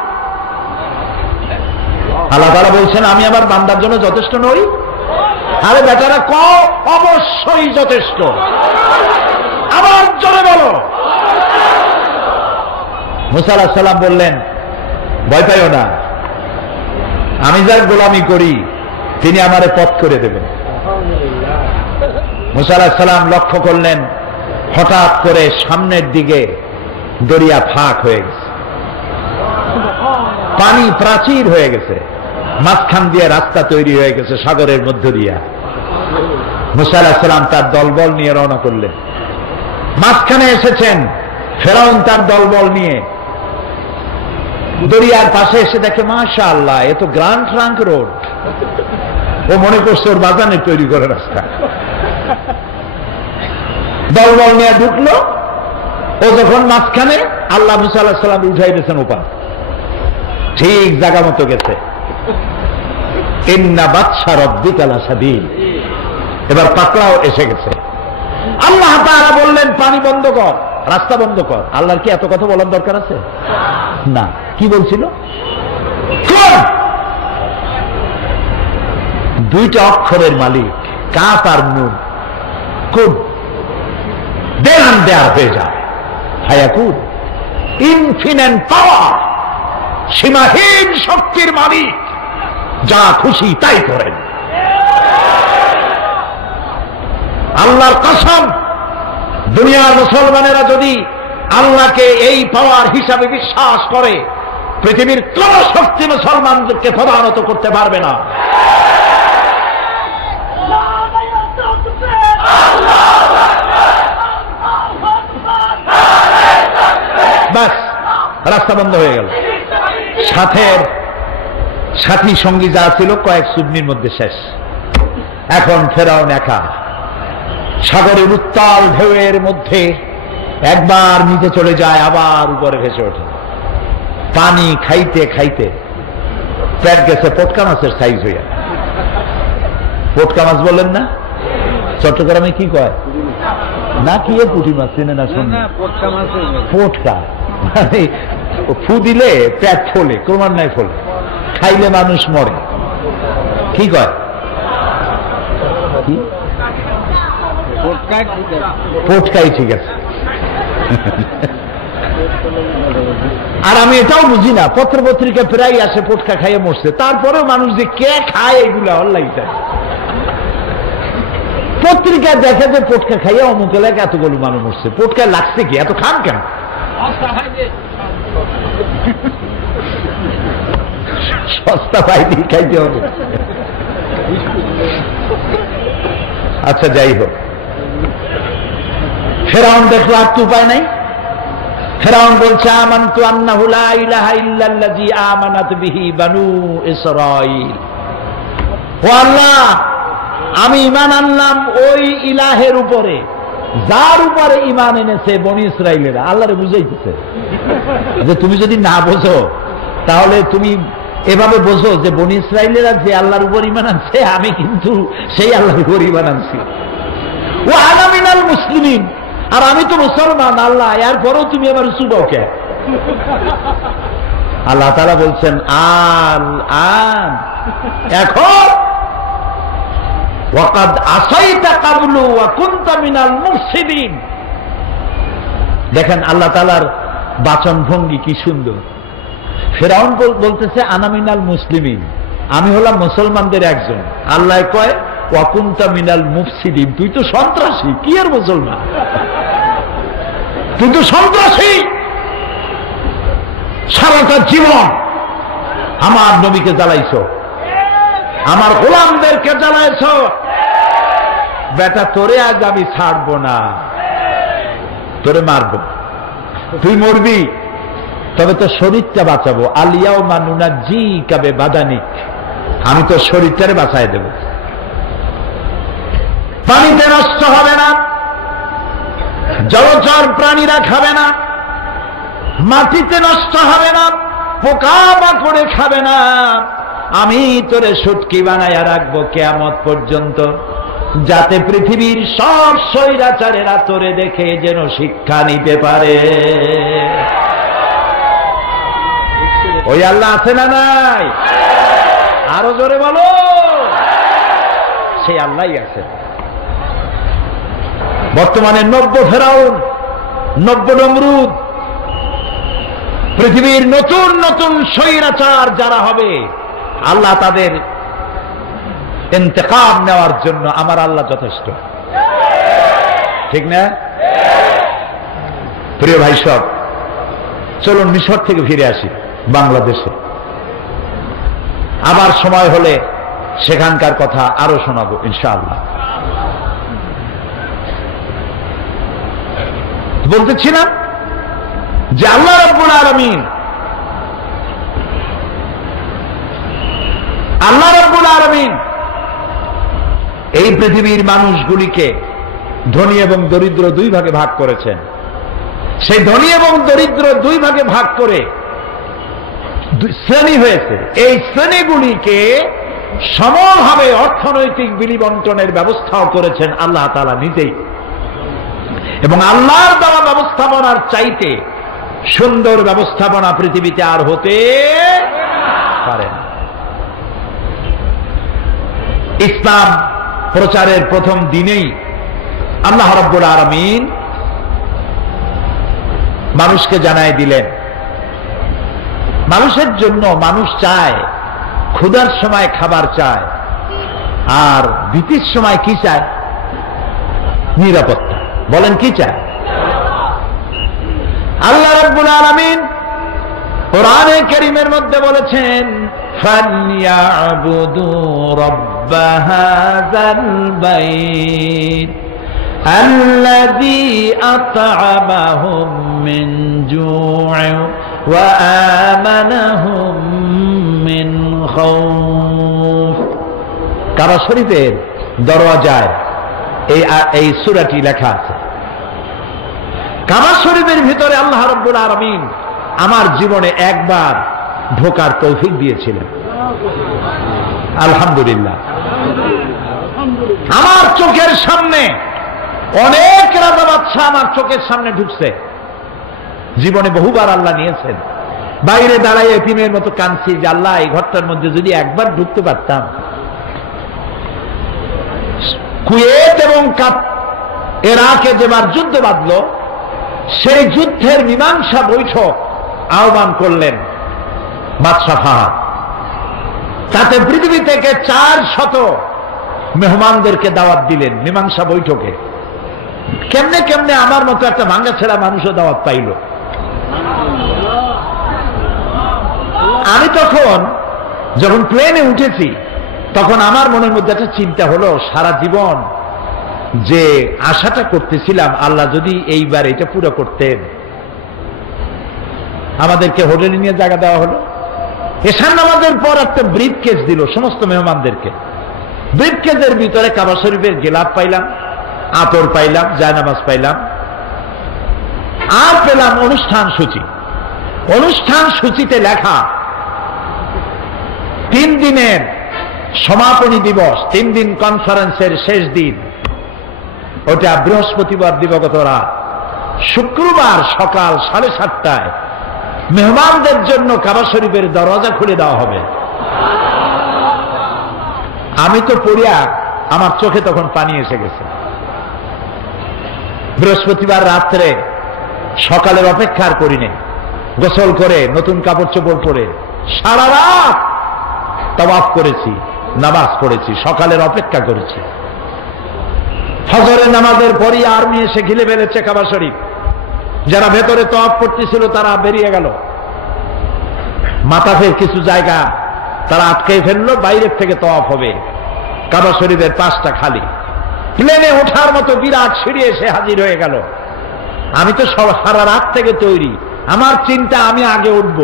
আল্লাহ তাআলা বলছেন আমি আমার বান্দার জন্য যথেষ্ট নই। আরে বেটারা কও, অবশ্যই যথেষ্ট। আবার জোরে বলো। মুসা আলাইহিস সালাম বললেন, ভয় পাইও না, আমি যার গোলামি করি তিনি আমারে পথ করে দেবেন। মুসা আলাইহিস সালাম লক্ষ্য করলেন, হঠাৎ করে সামনের দিকে দরিয়া ফাঁক হয়ে গেছে, পানি প্রাচীর হয়ে গেছে, মাঝখান দিয়ে রাস্তা তৈরি হয়ে গেছে সাগরের মধ্য দিয়া। মুসা আলাইহিস সালাম তার দলবল নিয়ে রওনা করলেন। মাঝখানে এসেছেন ফেরাউন তার দলবল নিয়ে। দরিয়ার পাশে এসে দেখে, মাশাআল্লাহ, এ তো গ্র্যান্ড ট্রাঙ্ক রোড। ও মনে করছে ওর বাজানে তৈরি করে রাস্তা। দলবল নিয়ে ঢুকলো। ও যখন মাঝখানে, আল্লাহ মুসা আলাইহিস সালাম উঠাই দিয়েছেন ওপার, ঠিক জায়গা মতো গেছে। ইন্না বাতশা রাব্বিকা লাশাদীদ, এবার পাকড়াও এসে গেছে। আল্লাহ তাআলা বললেন, পানি বন্ধ কর, রাস্তা বন্ধ কর। আল্লাহর কি এত কথা বলার দরকার আছে? না। কি বলছিল? দুইটা অক্ষরের মালিক, কাফ আর নুন। কুন, দেন দেয়ার হয়ে যায়। হায়াকুন, ইনফিনিট পাওয়ার, সীমাহীন শক্তির মালিক, যা খুশি তাই করেন। আল্লাহর কসম, দুনিয়ার মুসলমানেরা যদি আল্লাহকে এই পাওয়ার হিসাবে বিশ্বাস করে, পৃথিবীর কোন শক্তি মুসলমানদেরকে প্রধানত করতে পারবে না। বাস, রাস্তা বন্ধ হয়ে গেল। সাথী সঙ্গী যা ছিল কয়েক চুবনির মধ্যে শেষ। এখন ফেরাউন একা সাগরের উত্তাল ঢেউয়ের মধ্যে একবার নিচে চলে যায়, আবার উপরে ভেসে ওঠে। পানি খাইতে খাইতে পেট গেছে পটকা মাছের সাইজ হইয়া। পটকা মাছ বললেন না? চট্টগ্রামে কি কয় না, কি পুঁটি মাছ চেনে না? শুন, পটকা মানে ফু দিলে পেট ফোলে, ক্রমান্বয়ে ফোলে, খাইলে মানুষ মরে। কি কয়? কি পটকাই ঠিক আছে। আর আমি এটাও বুঝি না, পত্র পত্রিকা প্রায় আসে পটকা খাইয়ে মরছে, তারপরেও মানুষ যে কে খায় এগুলা অনলাইন পত্রিকায় দেখে যে পটকা খাইয়ে অমুক এলাকায় এতগুলো মানুষ মরছে। পটকা লাগছে কি? এত খান কেন? সস্তা পাইনি, খাইতে হবে। আচ্ছা, যাই হোক, ফেরাউন দেখলো আর তো উপায় নাই, ফিরআউন বলছে আমানতু আন্নাহু লা ইলাহা ইল্লাল্লাযী আমানাত বিহি বানু ইসরাঈল। ও আল্লাহ, আমি ঈমান আনলাম ওই ইলাহের উপরে যার উপরে ঈমান এনেছে বনি ইসরাঈলেরা। আল্লাহরে বুঝাইতেছে যে তুমি যদি না বোঝো তাহলে তুমি এভাবে বোঝো যে বনি ইসরাঈলেরা যে আল্লাহর উপর ঈমান আনছে আমি কিন্তু সেই আল্লাহর উপর ঈমান আনছি। ও আনা মিনাল মুসলিমিন, আর আমি তো মুসলমান আল্লাহ, এরপরেও তুমি আবার চুবাও কে? আল্লাহ তাআলা বলছেন আল আন, এখন ওয়াকাদ আসাইতা কাবলু ওয়া কুনতা মিনাল মুফসিদিন। দেখেন আল্লাহ তাআলার বাচন ভঙ্গি কি সুন্দর। ফিরআউন বলতেছে আনা মিনাল মুসলিমিন, আমি হলাম মুসলমানদের একজন। আল্লাহ কয় ওয়া কুনতা মিনাল মুফসিদিন, তুই তো সন্ত্রাসী। কি আর মুসলমান, তুই তো সন্ত্রাসী। সারাটা জীবন আমার নবীকে জ্বালাইছো, আমার গোলামদেরকে জ্বালাইছো, বেটা তোরে আজ আমি ছাড়বো না, তোরে মারবো, তুই মরবি, তবে তো শরীরটা বাঁচাবো। আলিয়াউমা নুনাজ্জিকা বিবাদানিক, আমি তো শরীরটারে বাঁচায় দেব। পানিতে নষ্ট হবে না, জলচর প্রাণীরা খাবে না, মাটিতে নষ্ট হবে না, পোকা মাকড়ে খাবে না, আমি তোরে শুটকি বানাইয়া রাখবো কিয়ামত পর্যন্ত, যাতে পৃথিবীর সব স্বৈরাচারেরা তোরে দেখে যেন শিক্ষা নিতে পারে। ওই আল্লাহ আছে না নাই? আরো জোরে বলো, সেই আল্লাহই আছে। বর্তমানে নব্য ফেরাউন, নব্য নমরুদ, পৃথিবীর নতুন নতুন স্বৈরাচার যারা হবে, আল্লাহ তাদের ইন্তেকাম নেওয়ার জন্য আমার আল্লাহ যথেষ্ট, ঠিক না? প্রিয় ভাই সব, চলুন মিশর থেকে ফিরে আসি বাংলাদেশে। আবার সময় হলে সেখানকার কথা আরো শোনাবো ইনশাআল্লাহ। বলতেছিলাম যে আল্লাহ রাব্বুল আলামিন, আল্লাহ রাব্বুল আলামিন এই পৃথিবীর মানুষগুলিকে ধনী এবং দরিদ্র দুই ভাগে ভাগ করেছেন। সেই ধনী এবং দরিদ্র দুই ভাগে ভাগ করে শ্রেণী হয়েছে। এই শ্রেণীগুলিকে সমভাবে অর্থনৈতিক বিলি বন্টনের ব্যবস্থাও করেছেন আল্লাহ তাআলা নিজেই। এবং আল্লাহর দেওয়া ব্যবস্থাপনার চাইতে সুন্দর ব্যবস্থাপনা পৃথিবীতে আর হতে পারে না। ইসলাম প্রচারের প্রথম দিনেই আল্লাহ রাব্বুল আলামিন মানুষকে জানায় দিলেন, মানুষের জন্য মানুষ চায়, ক্ষুধার সময় খাবার চায়, আর ভীতির সময় কি চায়? নিরাপত্তা। বলেন কি চায়? আল্লাহ রাব্বুল আলামিন কোরআনে কারীমের মধ্যে বলেছেন ফালইয়াবুদু রাব্ব হাযাল বাইত আল্লাযী আত'আমাহুম মিন জু'in ওয়া আমানাহুম মিন খাউফ। কাবা শরীফের দরওয়াজায় এই সূরাটি লেখা আছে। কাবা শরীফের ভিতরে আল্লাহ রাব্বুল আলামিন আমার জীবনে একবার ঢোকার তৌফিক দিয়েছিলেন, আলহামদুলিল্লাহ। আমার চোখের সামনে অনেক রাজা বাদশা আমার চোখের সামনে ঢুকছে। জীবনে বহুবার আল্লাহ নিয়েছেন। বাইরে দাঁড়ায় এতিমের মতো কাঁদছি যে আল্লাহ এই ঘরটার মধ্যে যদি একবার ঢুকতে পারতাম। কুয়েত এবং ইরাকে যেবার যুদ্ধ বাঁধল, সেই যুদ্ধের মীমাংসা বৈঠক আহ্বান করলেন বাদশা ফাহাদ। তাতে পৃথিবী থেকে 400 মেহমানদেরকে দাওয়াত দিলেন মীমাংসা বৈঠকে। কেমনে কেমনে আমার মতো একটা ভাঙ্গা ছেড়া মানুষও দাওয়াত পাইল। আমি যখন প্লেনে উঠেছি তখন আমার মনের মধ্যে একটা চিন্তা হলো, সারা জীবন যে আশাটা করতেছিলাম আল্লাহ যদি এইবার এটা পুরো করতেন, আমাদেরকে হোটেলে নিয়ে জায়গা দেওয়া হলো। এশার নামাজের পর একটা ব্রিফ কেস দিল সমস্ত মেহমানদেরকে। ব্রিফ কেসের ভিতরে কাবা শরীফের গেলাপ পাইলাম, আতর পাইলাম, জায়নামাজ পাইলাম, আর পেলাম অনুষ্ঠান সূচি। অনুষ্ঠান সূচিতে লেখা 3 দিনের সমাপনী দিবস, 3 দিন কনফারেন্সের শেষ দিন, ওটা বৃহস্পতিবার দিবাগত রাত। শুক্রবার সকাল 7:30টায় মেহমানদের জন্য কাবা শরীফের দরজা খুলে দেওয়া হবে। আমি তো পড়িয়া আমার চোখে তখন পানি এসে গেছে। বৃহস্পতিবার রাত্রে সকালের অপেক্ষা আর করিনি, গোসল করে নতুন কাপড় চোপড় পরে সারা রাত তাওয়াফ করেছি, নামাজ পড়েছি, সকালের অপেক্ষা করেছি। ফজরের নামাজের পরই আর্মি এসে ঘিরে ফেলেছে কাবা শরীফ। যারা ভেতরে তাওয়াফ করতেছিল তারা বেরিয়ে গেল। মাতাফের কিছু জায়গা তারা আটকে ফেললো, বাইরের থেকে তাওয়াফ হবে। কাবা শরীফের পাশটা খালি। প্লেনে ওঠার মতো বিরাট সিঁড়ি এসে হাজির হয়ে গেল। আমি তো সারা রাত থেকে তৈরি, আমার চিন্তা আমি আগে উঠব,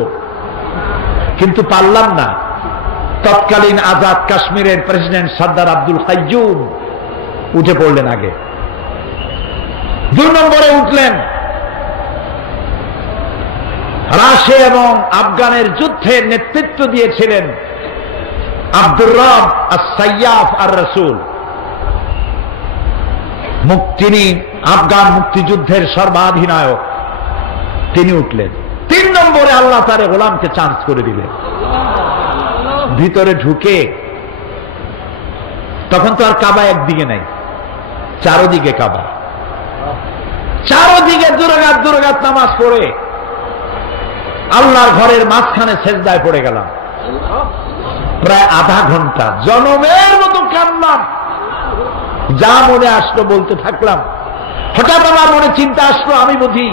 কিন্তু পারলাম না। তৎকালীন আজাদ কাশ্মীরের প্রেসিডেন্ট সর্দার আব্দুল কাইয়ুম উঠে পড়লেন আগে। 2 নম্বরে উঠলেন রাশিয়া এবং আফগানের যুদ্ধের নেতৃত্ব দিয়েছিলেন আব্দুর রব আস-সাইয়াফ আর-রাসূল। তিনি আফগান মুক্তিযুদ্ধের সর্বাধিনায়ক, তিনি উঠলেন। 3 নম্বরে আল্লাহ তার গোলামকে চান্স করে দিলেন। ভিতরে ঢুকে তখন তো আর কাবা একদিকে নাই, চারদিকে কাবা। চারদিকে দুরাকাত নামাজ পড়ে আল্লাহর ঘরের মাঝখানে সেজদায় পড়ে গেলাম। প্রায় আধা ঘন্টা জনমের মতো কাঁদলাম, যা মনে আসলো বলতে থাকলাম। হঠাৎ আমার মনে চিন্তা আসলো, আমি বুঝি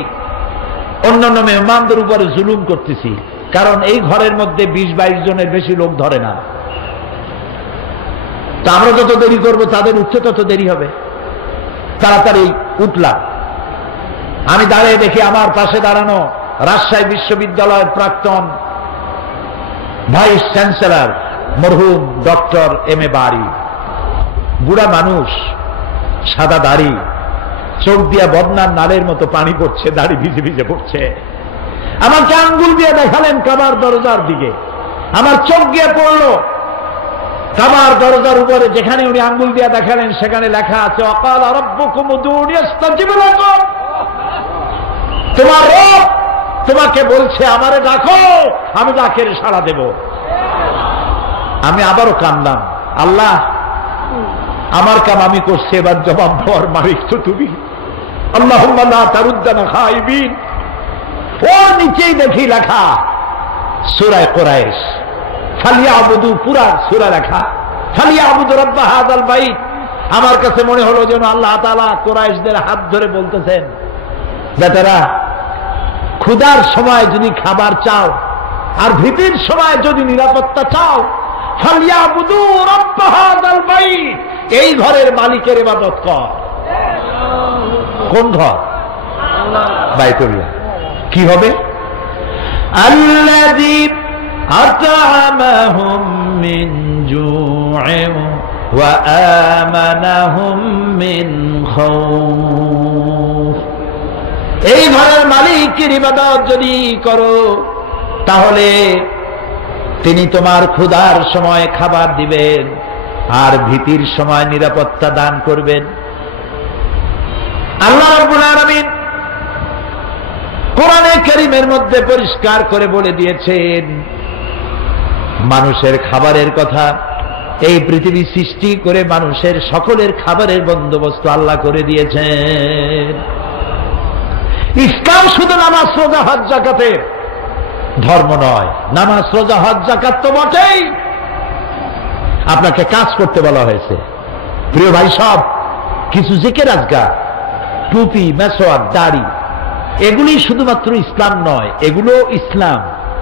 অন্যান্য মেহমানদের উপরে জুলুম করতেছি, কারণ এই ঘরের মধ্যে 20-22 জনের বেশি লোক ধরে না। তা আমরা যত দেরি করবো তাদের উঠতে তত দেরি হবে। তাড়াতাড়ি উঠলাম। আমি দাঁড়িয়ে দেখি আমার পাশে দাঁড়ানো রাজশাহী বিশ্ববিদ্যালয়ের প্রাক্তন ভাইস চ্যান্সেলর মরহুম ডক্টর M.A. বারী। বুড়া মানুষ, সাদা দাড়ি, চোখ দিয়া বদনার নালের মতো পানি পড়ছে, দাড়ি ভিজে ভিজে পড়ছে। আমাকে আঙ্গুল দিয়ে দেখালেন কাবার দরজার দিকে। আমার চোখ গিয়ে পড়লো কাবার দরজার উপরে, যেখানে উনি আঙ্গুল দিয়ে দেখালেন সেখানে লেখা আছে ওয়াকালা রাব্বুকুম উদউনি আস্তাজিব লাকুম। তোমার রব তোমাকে বলছে আমারে ডাকো, আমি ডাকের সাড়া দেব। আমি আবারও কাঁদলাম, আল্লাহ আমার কাম আমি করছি, এবার জবাব দেওয়ার মালিক তো তুমি। আল্লাহুম্মা লা তারুদ্দানা খাইবিন। ওর নিচেই দেখি লেখা সূরা কুরাইশ, ফালিয়াবুদু, পুরা সূরা লেখা ফালিয়াবুদু রাব্বা হাযাল বাইত। আমার কাছে মনে হলো যেন আল্লাহ তাআলা কুরাইশদের হাত ধরে বলতেছেন, বেটারা ক্ষুধার সময় যদি খাবার চাও আর ভীতির সময় যদি নিরাপত্তা চাও, ফালিয়াবুদু রাব্বা হাযাল বাইত, এই ঘরের মালিকের ইবাদত কর। কোন ঘর? বাইতুল্লাহ। কি হবে? আল্লাযী আত'আমাহুম মিন জু'ইন ওয়া আমানাহুম মিন খাউফ। এই ঘরের মালিকের ইবাদত যদি করো তাহলে তিনি তোমার ক্ষুধার সময় খাবার দিবেন আর ভীতির সময় নিরাপত্তা দান করবেন। আল্লাহ রাব্বুল আলামিন কোরআনে কারীমের মধ্যে পরিষ্কার করে বলে দিয়েছেন মানুষের খাবারের কথা। এই পৃথিবী সৃষ্টি করে মানুষের সকলের খাবারের বন্দোবস্ত আল্লাহ করে দিয়েছেন। ইসলাম শুধু নামাজ রোজা হজ যাকাতের ধর্ম নয়। নামাজ রোজা হজ যাকাত তো বটেই, আপনাকে কাজ করতে বলা হয়েছে। প্রিয় ভাই, সব কিছু জিকির আজকার, টুপি, মেসওয়াক, দাড়ি, এগুলি শুধুমাত্র ইসলাম নয়। এগুলো ইসলাম,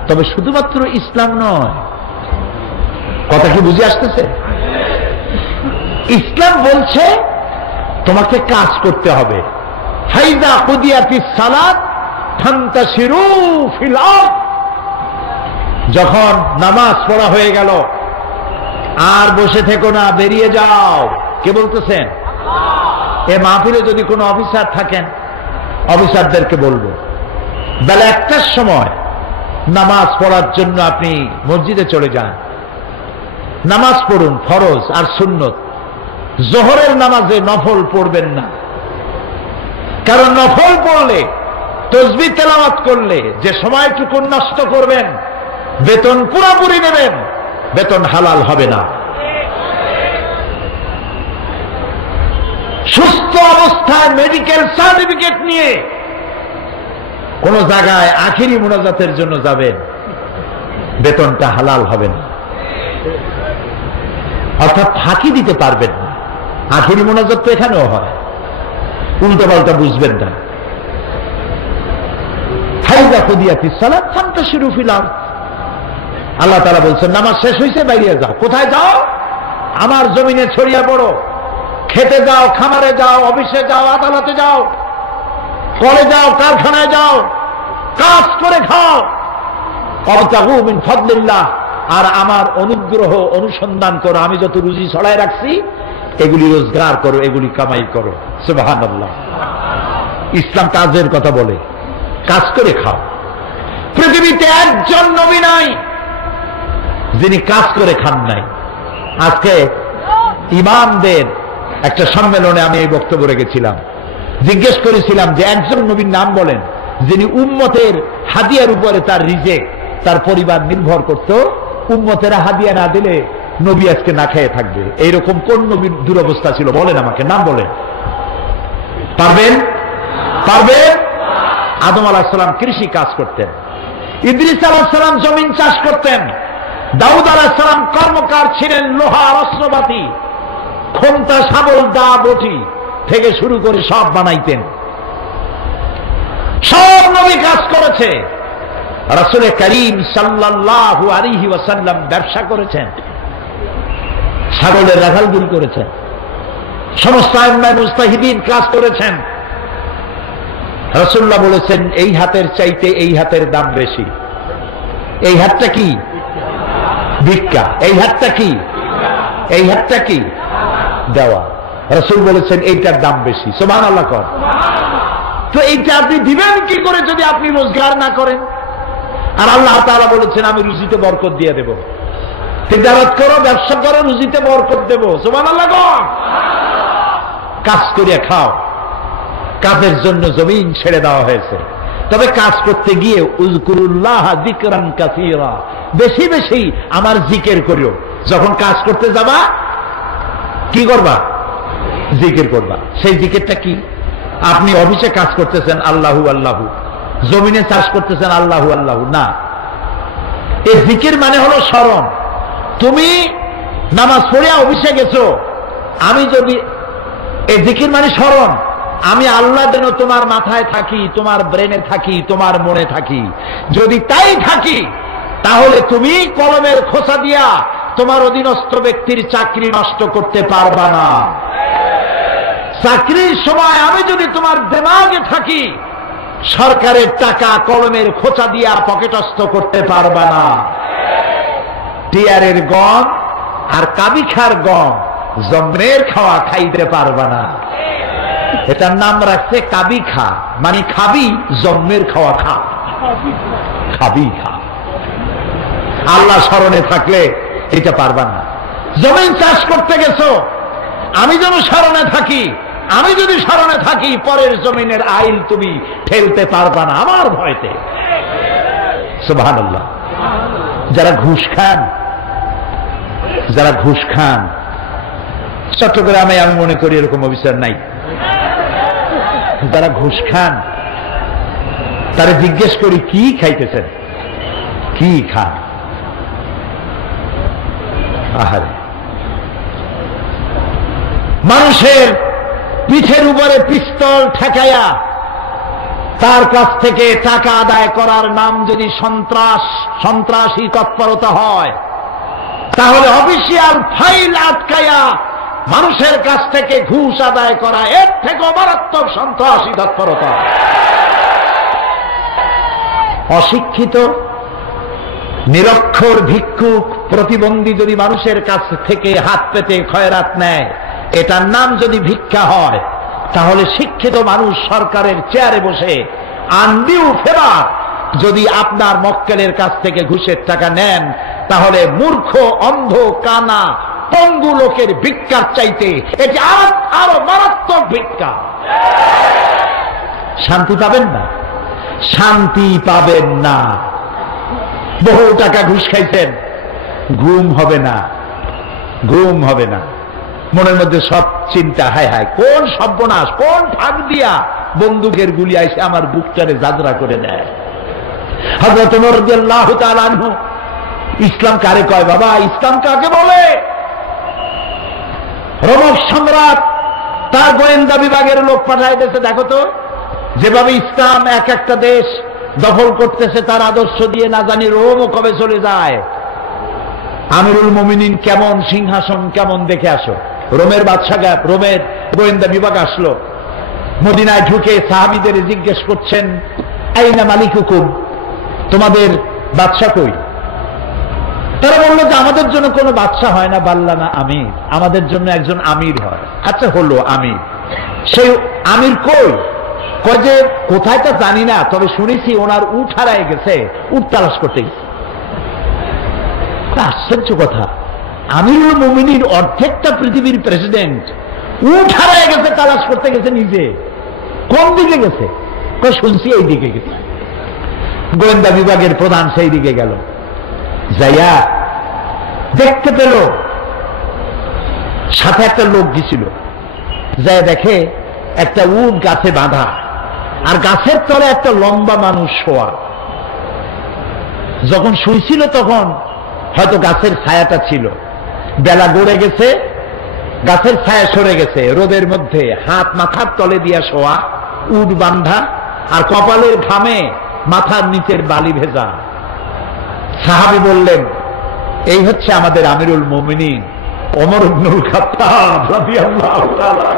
তবে শুধুমাত্র ইসলাম নয়। কথা কি বুঝে আসতেছে? ইসলাম বলছে তোমাকে কাজ করতে হবে। ফাইদা কুদিয়াতিস সালাত ফান্তাশিরু ফিল আরদ। যখন নামাজ পড়া হয়ে গেল, আর বসে থেকো না, বেরিয়ে যাও। কে বলতেছেন? এ মাহফিলে যদি কোনো অফিসার থাকেন, অফিসারদেরকে বলবো, বেলা 1টার সময় নামাজ পড়ার জন্য আপনি মসজিদে চলে যান, নামাজ পড়ুন, ফরজ আর সুন্নত। জোহরের নামাজে নফল পড়বেন না, কারণ নফল পড়লে, তসবিহ তেলাওয়াত করলে যে সময়টুকু নষ্ট করবেন, বেতন পুরোপুরি নেবেন, বেতন হালাল হবে না। সুস্থ অবস্থায় মেডিকেল সার্টিফিকেট নিয়ে কোন জায়গায় আখিরি মুনাজাতের জন্য যাবেন, বেতনটা হালাল হবে না। অর্থাৎ ফাঁকি দিতে পারবেন না। আখিরি মুনাজাত তো এখানেও হয়, উল্টো পাল্টা বুঝবেন না। ফাইযা কুদিয়াতিস সালাত ফান্তাশিরু ফিল আরদ। আল্লাহ তাআলা বলছেন, নামাজ শেষ হয়েছে, বাইরে যাও। কোথায় যাও? আমার জমিনে ছড়িয়ে পড়ো। খেতে যাও, খামারে যাও, অফিসে যাও, আদালতে যাও, কলে যাও, কারখানায় যাও, কাজ করে খাও। ওয়াবতাগু মিন ফাদলিল্লাহ, আর আমার অনুগ্রহ অনুসন্ধান করো। আমি যত রুজি ছড়ায় রাখছি, এগুলি রোজগার করো, এগুলি কামাই করো। সুবহানাল্লাহ। ইসলাম কাজের কথা বলে, কাজ করে খাও। পৃথিবীতে একজন নবী নাই যিনি কাজ করে খান নাই। আজকে ইমামদের একটা সম্মেলনে আমি এই বক্তব্য রেখেছিলাম, জিজ্ঞেস করেছিলাম যে একজন নবীর নাম বলেন যিনি উম্মতের হাদিয়ার উপরে তার রিজেক, তার পরিবার নির্ভর করত। উম্মতেরা হাদিয়া না দিলে নবী আজকে না খেয়ে থাকবে। এইরকম কোন নবীর দুরবস্থা ছিল? বলেন আমাকে, নাম বলেন। পারবেন? পারবেন? আদম আলাইহিস সালাম কৃষি কাজ করতেন, ইদ্রিস আলাইহিস সালাম জমিন চাষ করতেন, দাউদ আলাইহিস সালাম কর্মকার ছিলেন, লোহার অস্ত্রপাতি, খন্তা, শাবল, দা, বটি থেকে শুরু করে সব বানাইতেন। সব নবী কাজ করেছে। রাসূল করিম সাল্লাল্লাহু আলাইহি ওয়াসাল্লাম ব্যবসা করেছেন, ছাগলের রাখালগিরি করেছেন, সমস্ত আইম্মায়ে মুজতাহিদিন কাজ করেছেন। রাসূলুল্লাহ বলেছেন, এই হাতের চাইতে এই হাতের দাম বেশি। এই হাতটা কি? ভিক্ষা। এই হাতটা কি? এই হাতটা কি? দেওয়া। রাসূল বলেছেন এইটার দাম বেশি। সুবহানাল্লাহ। কর তো এইটা আপনি দিবেন কি করে যদি আপনি রোজগার না করেন? আর আল্লাহ তাআলা বলেছেন, আমি রুজিতে বরকত দিয়ে দেব। তিজারত করো, ব্যবসা করো, রুজিতে বরকত দেব। সুবহানাল্লাহ। কর কাজ করে খাও। কাজের জন্য জমিন ছেড়ে দেওয়া হয়েছে, তবে কাজ করতে গিয়ে উযকুরুল্লাহ যিকরান কাসীরা, বেশি বেশি আমার জিকির করিও। যখন কাজ করতে যাবা কি করবা? জিকির করবা। সেই জিকিরটা কি? আপনি অফিসে কাজ করতেছেন, আল্লাহু আল্লাহু, জমিনে চাষ করতেছেন, আল্লাহু আল্লাহু না। এই জিকির মানে হলো স্মরণ। তুমি নামাজ পড়ে অফিসে গেছো, আমি যদি, এই জিকির মানে স্মরণ। আমি আল্লাহ যেন তোমার মাথায় থাকি, তোমার ব্রেনে থাকি, তোমার মনে থাকি। যদি তাই থাকি, তাহলে তুমি কলমের খোসা দিয়া তোমার অধীনস্থ ব্যক্তির চাকরি নষ্ট করতে পারবা না। চাকরির সময় আমি যদি তোমার দিমাগে থাকি, সরকারের টাকা কলমের খোঁচা দিয়া পকেটস্থ করতে পারবা না। টিয়ারের গম আর কাবিখার গম জন্মের খাওয়া খাইতে পারবা না। এটার নাম রাখছে কাবিখা, মানে খাবি, জন্মের খাওয়া খা, খাবি খা। আল্লাহ স্মরণে থাকলে এটা পারবা না। জমিন চাষ করতে গেছো, আমি যেন স্মরণে থাকি। আমি যদি স্মরণে থাকি, পরের জমিনের আইল তুমি ঠেলতে পারবা না আমার ভয়তে। সুবহানাল্লাহ। যারা ঘুষ খান, যারা ঘুষ খান, চট্টগ্রামে আমি মনে করি এরকম অফিসার নাই। যারা ঘুষ খান, তারা জিজ্ঞেস করি কি খাইতেছেন, কি খান? আহারে, মানুষের পিঠের উপরে পিস্তল ঠেকাইয়া তার কাছ থেকে টাকা আদায় করার নাম যদি সন্ত্রাসী তৎপরতা হয়, তাহলে অফিসিয়াল ফাইল আটকাইয়া মানুষের কাছ থেকে ঘুষ আদায় করা এর থেকে মারাত্মক সন্ত্রাসী তৎপরতা। অশিক্ষিত নিরক্ষর ভিক্ষুক প্রতিবন্ধী যদি মানুষের কাছ থেকে হাত পেতে খয়রাত নেয়, এটার নাম যদি ভিক্ষা হয়, তাহলে শিক্ষিত মানুষ সরকারের চেয়ারে বসে আনডিউ ফেভার যদি আপনার মক্কেলের কাছ থেকে ঘুষের টাকা নেন, তাহলে মূর্খ, অন্ধ, কানা, পঙ্গু লোকের ভিক্ষার চাইতে এটি আরো মারাত্মক ভিক্ষা। শান্তি পাবেন না, শান্তি পাবেন না। বহু টাকা ঘুষ খাইছেন, ঘুম হবে না, ঘুম হবে না। মনের মধ্যে সব চিন্তা, হায় হায় কোন সর্বনাশ, কোন ফাঁক দিয়া বন্দুকের গুলি আইসে আমার বুকটারে জাজরা করে দেয়। হযরত ওমর রাদিয়াল্লাহু তাআলা আনহু, ইসলাম কারে কয় বাবা, ইসলাম কাকে বলে? রোমক সম্রাট তার গোয়েন্দা বিভাগের লোক পাঠায় দিয়েছে, দেখো তো যেভাবে ইসলাম এক একটা দেশ দখল করতেছে, তার আদর্শ দিয়ে না জানি রোমও কবে চলে যায়। আমিরুল মুমিনিন কেমন, সিংহাসন কেমন, দেখে আসো। রোমের বাদশা, রোমের গোয়েন্দা বিভাগ আসলো, মদিনায় ঢুকে সাহাবীদের জিজ্ঞেস করছেন, আইনা মালিকুকুম, তোমাদের বাদশা কই? তারা বললো যে আমাদের জন্য কোনো বাদশা হয় না, বাল্লানা আমির, আমাদের জন্য একজন আমির হয়। আচ্ছা হলো আমির, সেই আমির কই? কয় যে কোথায় তা জানি না, তবে শুনেছি ওনার উট হারায় গেছে, উট তালাশ করতে গেছে। আশ্চর্য কথা, আমিরুল মুমিনিন অর্ধেকটা পৃথিবীর প্রেসিডেন্ট, উট হারায় গেছে, তালাশ করতে গেছে নিজে। কোন দিকে গেছে? শুনছি এই দিকে গেছে। গোয়েন্দা বিভাগের প্রধান সেই দিকে গেল, যাইয়া দেখতে পেল সাথে একটা লোক গেছিল, যাই দেখে একটা উট গাছে বাঁধা, আর গাছের তলে একটা লম্বা মানুষ শোয়া। যখন শুইছিল তখন হয়তো গাছের ছায়াটা ছিল, বেলা গড়ে গেছে, গাছের ছায়া সরে গেছে, রোদের মধ্যে হাত মাথার তলে দিয়া শোয়া, উট বান্ধা, আর কপালের ঘামে মাথার নিচের বালি ভেজা। সাহাবী বললেন, এই হচ্ছে আমাদের আমিরুল মুমিনিন ওমর ইবনুল খাত্তাব রাদিয়াল্লাহু তাআলা।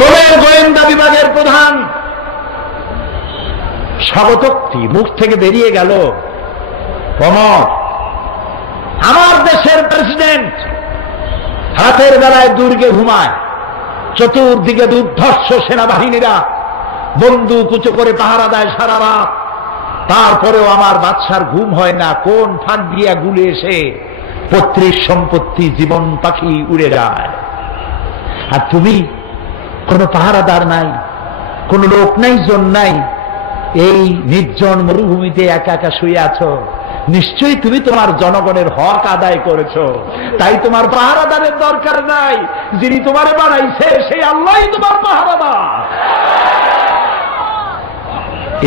রোমের গোয়েন্দা বিভাগের প্রধান স্বাগতোক্তি মুখ থেকে বেরিয়ে গেল, ওমর আমার দেশের প্রেসিডেন্ট রাতের বেলায় দুর্গে ঘুমায়, চতুর্দিকে দুর্ধর্ষ সেনাবাহিনীরা বন্দুক উঁচু করে পাহারা দেয় সারা রাত, তারপরেও আমার বাদশার ঘুম হয় না। কোন ফাঁক দিয়া গুলে এসে পৈতৃক সম্পত্তি, জীবন পাখি উড়ে যায়, আর তুমি কোন পাহারাদার নাই, কোন লোক নাই, জন নাই, এই নির্জন মরুভূমিতে একা একা শুয়ে আছো। নিশ্চয়ই তুমি তোমার জনগণের হক আদায় করেছো, তাই তোমার পাহারাদারের দরকার নাই। যিনি তোমারে বানাইছে সেই আল্লাহই তোমার পাহারাদার।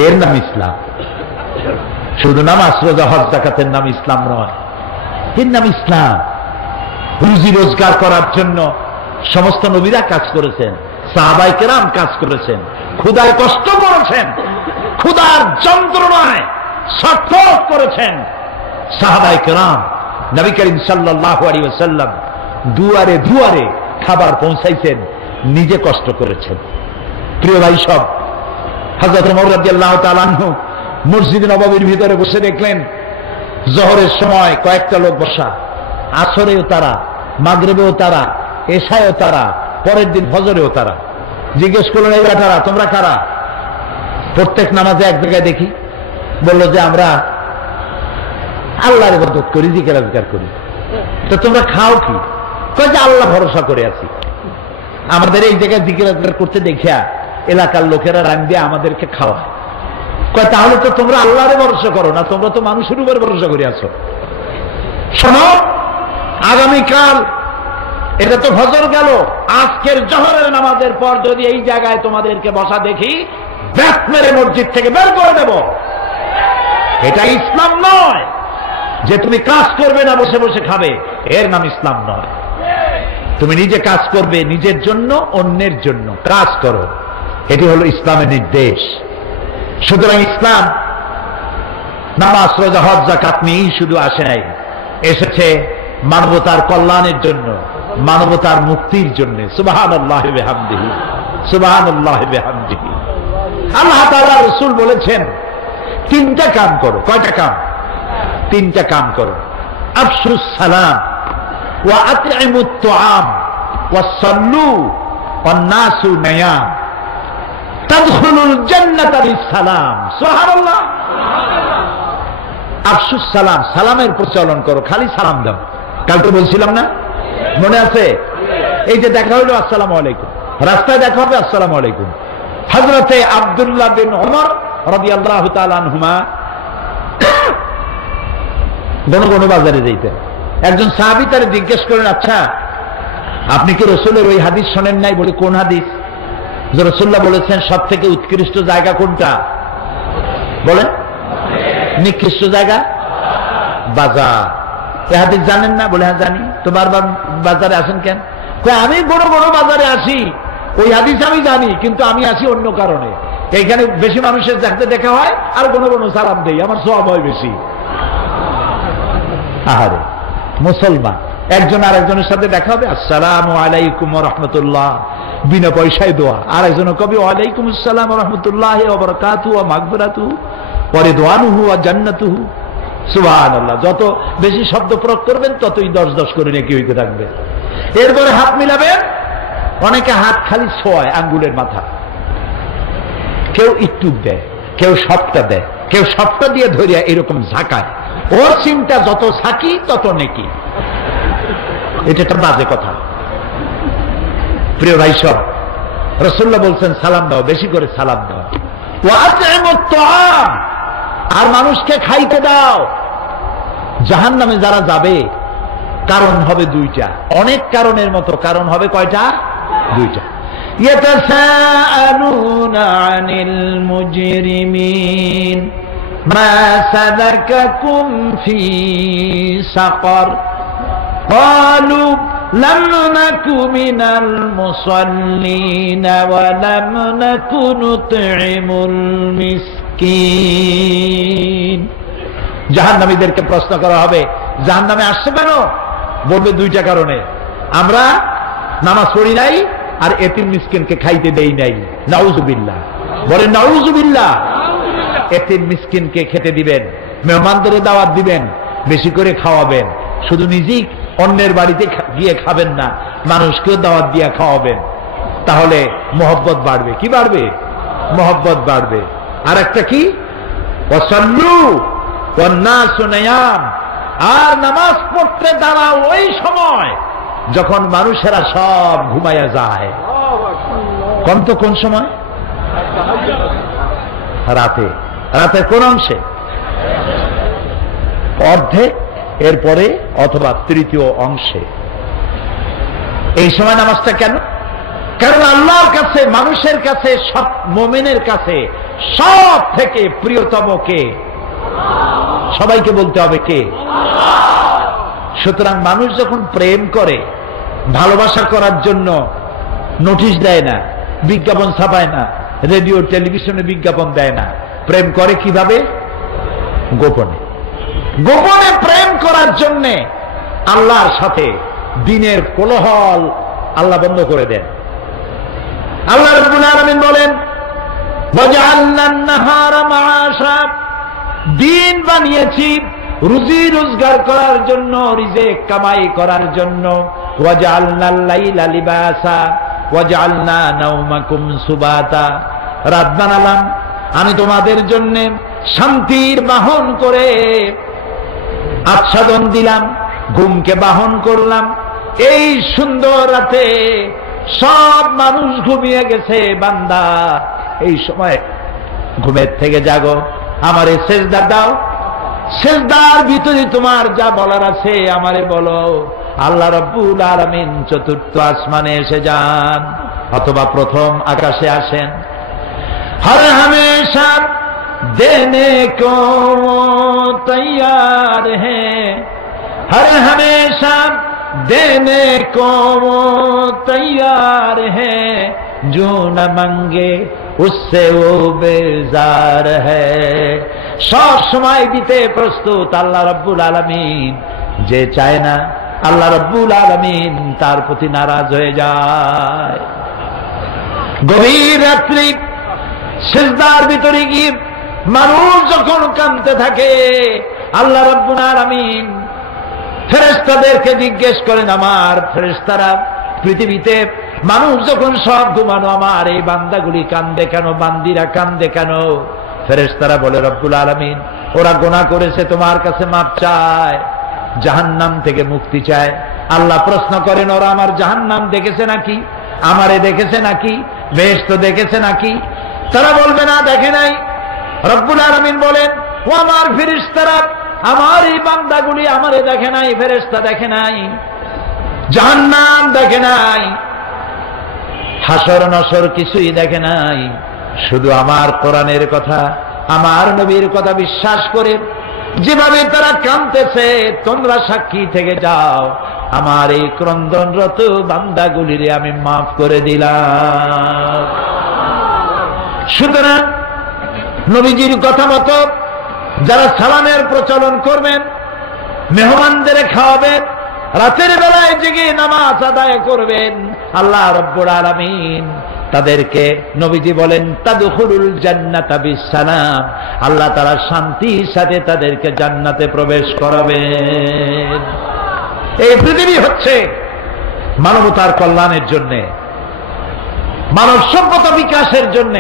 এর নাম ইসলাম। শুধু নামাজ, রোজা, হজ, যাকাতের নাম ইসলাম নয়, এর নাম ইসলাম। রুজি রোজগার করার জন্য সমস্ত নবীরা কাজ করেছেন, সাহাবায়ে কেরাম কাজ করেছেন, ক্ষুধায় কষ্ট করেছেন, ক্ষুধার যন্ত্রণায় ছটফট করেছেন সাহাবায়ে কেরাম। নবী করিম সাল্লাল্লাহু আলাইহি ওয়াসাল্লাম দুয়ারে দুয়ারে খাবার পৌঁছাইছেন, নিজে কষ্ট করেছেন। প্রিয় ভাই সব, হযরত ওমর রাদিয়াল্লাহু তাআলা আনহু মসজিদ নববীর ভিতরে বসে দেখলেন জোহরের সময় কয়েকটা লোক বসা, আসরেও তারা, মাগরিবেও তারা, এশায়ও তারা, পরের দিন ফজরেও তারা। জিজ্ঞেস করলেন, এই বেটারা তোমরা কারা? প্রত্যেক নামাজে এক জায়গায় দেখি, বললো যে আমরা আল্লাহর ইবাদত করি, জিকির আজকার করি। তো তোমরা খাও কি? কয় যে আল্লাহ ভরসা করে আছি, আমাদের এই জায়গায় জিকির আজকার করতে দেখিয়া এলাকার লোকেরা রান দিয়ে আমাদেরকে খাওয়ায়। কয় তাহলে তো তোমরা আল্লাহরে ভরসা করো না, তোমরা তো মানুষের উপর ভরসা করে আছো। শোনো, আগামীকাল এটা তো ফজর গেল, আজকের জোহরের নামাজের পর যদি এই জায়গায় তোমাদেরকে বসা দেখি, ব্যাট মেরে মসজিদ থেকে বের করে দেব। এটা ইসলাম নয় যে তুমি কাজ করবে না, বসে বসে খাবে, এর নাম ইসলাম নয়। তুমি নিজে কাজ করবে, নিজের জন্য, অন্যের জন্য কাজ করো, এটি হলো ইসলামের নির্দেশ। সুতরাং ইসলাম নামাজ, রোজা, হজ, যাকাত নিয়েই শুধু আসে নাই, এসেছে মানবতার কল্যাণের জন্য, মানবতার মুক্তির জন্য। সুবহানাল্লাহি ওয়া বিহামদিহি, সুবহানাল্লাহি ওয়া বিহামদিহি। আল্লাহ তাআলা রাসূল বলেছেন তিনটা কাম করো। কয়টা কাম? তিনটা কাম করো। আফশুস সালাম ওয়া আতইমুত তুআম ওয়া সাল্লু ওয়ান নাসু নিয়াম তাদখুলুল জান্নাতা বিসসালাম। সুবহানাল্লাহ। আফশুস সালাম, সালামের প্রচলন করো, খালি সালাম দাও। কালকে বলছিলাম না, মনে আছে? এই যে দেখা হইলো আসসালামু আলাইকুম, রাস্তায় দেখা হবে আসসালামু আলাইকুম। হযরতে আব্দুল্লাহ বিন ওমর রাদিয়াল্লাহু তাআলা আনহুমা গণ বাজারে যাইতেন। একজন সাহাবী তারে জিজ্ঞেস করেন, আচ্ছা আপনি কি রাসূলের ওই হাদিস শোনেন নাই? বলে কোন হাদিস? যে রাসূলুল্লাহ বলেছেন সব থেকে উৎকৃষ্ট জায়গা কোনটা? বলেন। নিকৃষ্ট জায়গা বাজার। এই হাদিস জানেন না? বলে হ্যাঁ জানি। তো বারবার বাজারে আসেন কেন? আমি বড় বাজারে আসি, ওই হাদিস আমি জানি, কিন্তু আমি আসি অন্য কারণে। এইখানে বেশি মানুষের সাথে দেখা হয় আর কোনো সালাম দেই, আমার সওয়াব হয় বেশি। আহারে মুসলমান, একজন আর একজনের সাথে দেখা হবে আসসালামু আলাইকুম ওয়া রাহমাতুল্লাহ, বিনা পয়সায় দোয়া। আর একজন কবি ওয়ালাইকুম আসসালাম ওয়া রাহমাতুল্লাহি ওয়া বারাকাতুহু ওয়া মাগফিরাতুহু ওয়া রিদওয়ানুহু ওয়া জান্নাতুহু। সুবহানাল্লাহ। যত বেশি শব্দ প্রয়োগ করবেন ততই 10 করে নেকি হইতে থাকবে। এরপরে হাত মিলাবেন। অনেকে হাত খালি ছোঁয় আঙ্গুলের মাথা, কেউ একটু দেয়, কেউ সবটা দেয়, কেউ সবটা দিয়ে ধরিয়া এরকম ঝাঁকায়। ওর চিন্তা যত ছাকি তত নেকি। এটা একটা বাজে কথা। প্রিয় ভাই সব, রাসূলুল্লাহ বলছেন সালাম দাও, বেশি করে সালাম দাও। ওয়া আতইমুত তুআম, আর মানুষকে খাইতে দাও। জাহান্নামে যারা যাবে কারণ হবে দুইটা, অনেক কারণের মতো কারণ হবে কয়টা? দুইটা। ইয়াতাসাআলুনা আনিল মুজরিমিন মা সালাকাকুম ফি সাকার ক্বালু লাম নাকু মিনাল মুসাল্লিন ওয়া লাম নাকু নুতঈমুল মিসকিন। জাহান্নামীদেরকে প্রশ্ন করা হবে জাহান্নামে আসছে কেন? বলবে দুইটা কারণে, আমরা নামাজ পড়ি নাই আর এতিম মিসকিনকে খাইতে দেই নাই। নাউজুবিল্লাহ। বলে নাউজুবিল্লাহ। এতিম মিসকিনকে খেতে দিবেন, মেহমানদের দাওয়াত দিবেন, বেশি করে খাওয়াবেন। শুধু নিজেই অন্যের বাড়িতে গিয়ে খাবেন না, মানুষকেও দাওয়াত দিয়ে খাওয়াবেন। তাহলে মহব্বত বাড়বে। কি বাড়বে? মহব্বত বাড়বে। আর একটা কি? ওয়াসাল্লু ওয়ান নাসু নিয়াম, আর নামাজ পড়তে দাঁড়াও ওই সময় যখন মানুষেরা সব ঘুমাইয়া যায়। কোন সময়? রাতে। রাতের কোন অংশে? অর্ধেক, এরপরে অথবা তৃতীয় অংশে। এই সময় নামাজটা কেন? কারণ আল্লাহর কাছে, মানুষের কাছে, সব মুমিনের কাছে সব থেকে প্রিয়তম কে? সবাইকে বলতে হবে কে? সুতরাং মানুষ যখন প্রেম করে, ভালোবাসা করার জন্য নোটিশ দেয় না, বিজ্ঞাপন ছাপায় না, রেডিও টেলিভিশনে বিজ্ঞাপন দেয় না। প্রেম করে কিভাবে? গোপনে। গোপনে প্রেম করার জন্য আল্লাহর সাথে দিনের কোলাহল আল্লাহ বন্ধ করে দেন। আল্লাহ রাব্বুল আলামিন বলেন ওয়াজআলনান নাহারা মাআশা, দিন বানিয়েছি রুজি রোজগার করার জন্য, রিজিক কামাই করার জন্য। ওয়াজআলনাল লাইলা লিবাসা ওয়াজআলনা নাওমাকুম সুবাতা, রাত বানালাম আমি তোমাদের জন্য শান্তির বাহন করে, আচ্ছাদন দিলাম, ঘুমকে বাহন করলাম। এই সুন্দর রাতে সব মানুষ ঘুমিয়ে গেছে, বান্দা এই সময় ঘুমের থেকে জাগো, আমারে সেজদা দাও, সেজদার ভিতরে তোমার যা বলার আছে আমারে বলো। আল্লাহ রাব্বুল আলামিন চতুর্থ আসমানে এসে যান অথবা প্রথম আকাশে আসেন। হর হমেশা দেনে কো তৈয়ার হ্যাঁ, হর হমেশা देने को वो तैयार है, जो न मांगे उससे वो बेजार है। সব সময় দিতে প্রস্তুত আল্লাহ রাব্বুল আলামিন। যে চায় না আল্লাহ রাব্বুল আলামিন তার প্রতি নারাজ হয়ে যায়। গভীর রাত্রি সিজদার ভিতরে গিয়ে মানুষ যখন কাঁদতে থাকে, আল্লাহ রাব্বুল আলামিন ফেরেশতাদেরকে জিজ্ঞেস করেন, আমার ফেরেশতারা পৃথিবীতে মানুষ যখন সব ঘুমানো, আমার এই বান্দাগুলি কান্দে কেন, বান্দিরা কান্দে কেন? ফেরেশতারা বলে, রব্বুল আলামিন ওরা গুনাহ করেছে, তোমার কাছে মাপ চায়, জাহান্নাম থেকে মুক্তি চায়। আল্লাহ প্রশ্ন করেন, ওরা আমার জাহান্নাম দেখেছে নাকি, আমারে দেখেছে নাকি, বেহেশত দেখেছে নাকি? তারা বলবে না, দেখে নাই। রব্বুল আলামিন বলেন, ও আমার ফেরেশতারা, আমার এই বান্দাগুলি আমারে দেখে নাই, ফেরেশতা দেখে নাই, জাহান্নাম দেখে নাই, হাসর নসর কিছুই দেখে নাই, শুধু আমার কোরআনের কথা, আমার নবীর কথা বিশ্বাস করে যেভাবে তারা কাঁদতেছে, তোমরা সাক্ষী থেকে যাও, আমার এই ক্রন্দনরত বান্দাগুলিরে আমি মাফ করে দিলাম। সুতরাং নবীজির কথা মতো যারা সালামের প্রচলন করবেন, মেহমানদের খাওয়াবেন, রাতের বেলায় জেগে নামাজ আদায় করবেন, আল্লাহ রাব্বুল আলামিন তাদেরকে, নবীজি বলেন, তাদখুলুল জান্নাতা বিসসালাম, আল্লাহ তাআলা শান্তির সাথে তাদেরকে জান্নাতে প্রবেশ করাবেন। এই পৃথিবী হচ্ছে মানবতার কল্যাণের জন্য, মানব সভ্যতা বিকাশের জন্য,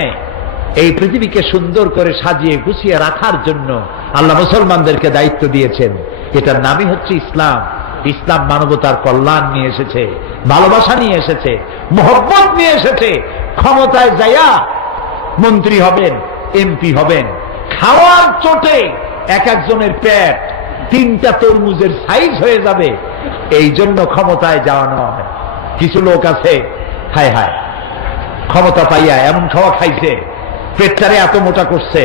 এই পৃথিবীকে সুন্দর করে সাজিয়ে গুছিয়ে রাখার জন্য আল্লাহ মুসলমানদেরকে দায়িত্ব দিয়েছেন। এটার নামই হচ্ছে ইসলাম। ইসলাম মানবতার কল্যাণ নিয়ে এসেছে, ভালোবাসা নিয়ে এসেছে, মোহব্বত নিয়ে এসেছে। ক্ষমতায় যাইয়া মন্ত্রী হবেন, এমপি হবেন, খাওয়ার চোটে এক একজনের পেট 3টা তরমুজের সাইজ হয়ে যাবে, এই জন্য ক্ষমতায় যাওয়া নয়। কিছু লোক আছে, হায় হায়, ক্ষমতা পাইয়া এমন খাওয়া খাইছে, পেটটারে এত মোটা করছে,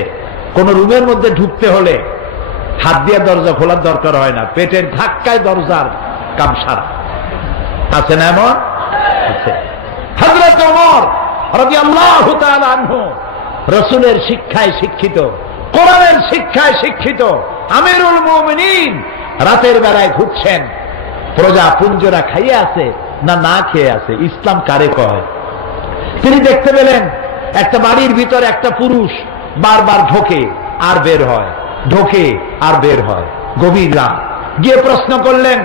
কোন রুমের মধ্যে ঢুকতে হলে হাত দিয়ে দরজা খোলার দরকার হয় না, পেটের ধাক্কায় দরজার কাম সারা। আছে না এমন? আছে। হযরত ওমর রাদিয়াল্লাহু তাআলা আনহু রাসূলের শিক্ষায় শিক্ষিত, কোরআনের শিক্ষায় শিক্ষিত আমিরুল মুমিনিন, রাতের বেলায় ঘুরছেন, প্রজা পুঞ্জরা খাইয়ে আছে না না খেয়ে আছে, ইসলাম কারে কয়? তিনি দেখতে পেলেন একটা বাড়ির ভিতরে একটা পুরুষ বারবার ঢোকে আর বের হয়, ঢোকে আর বের হয়। গভীর রাত, গিয়ে প্রশ্ন করলেন,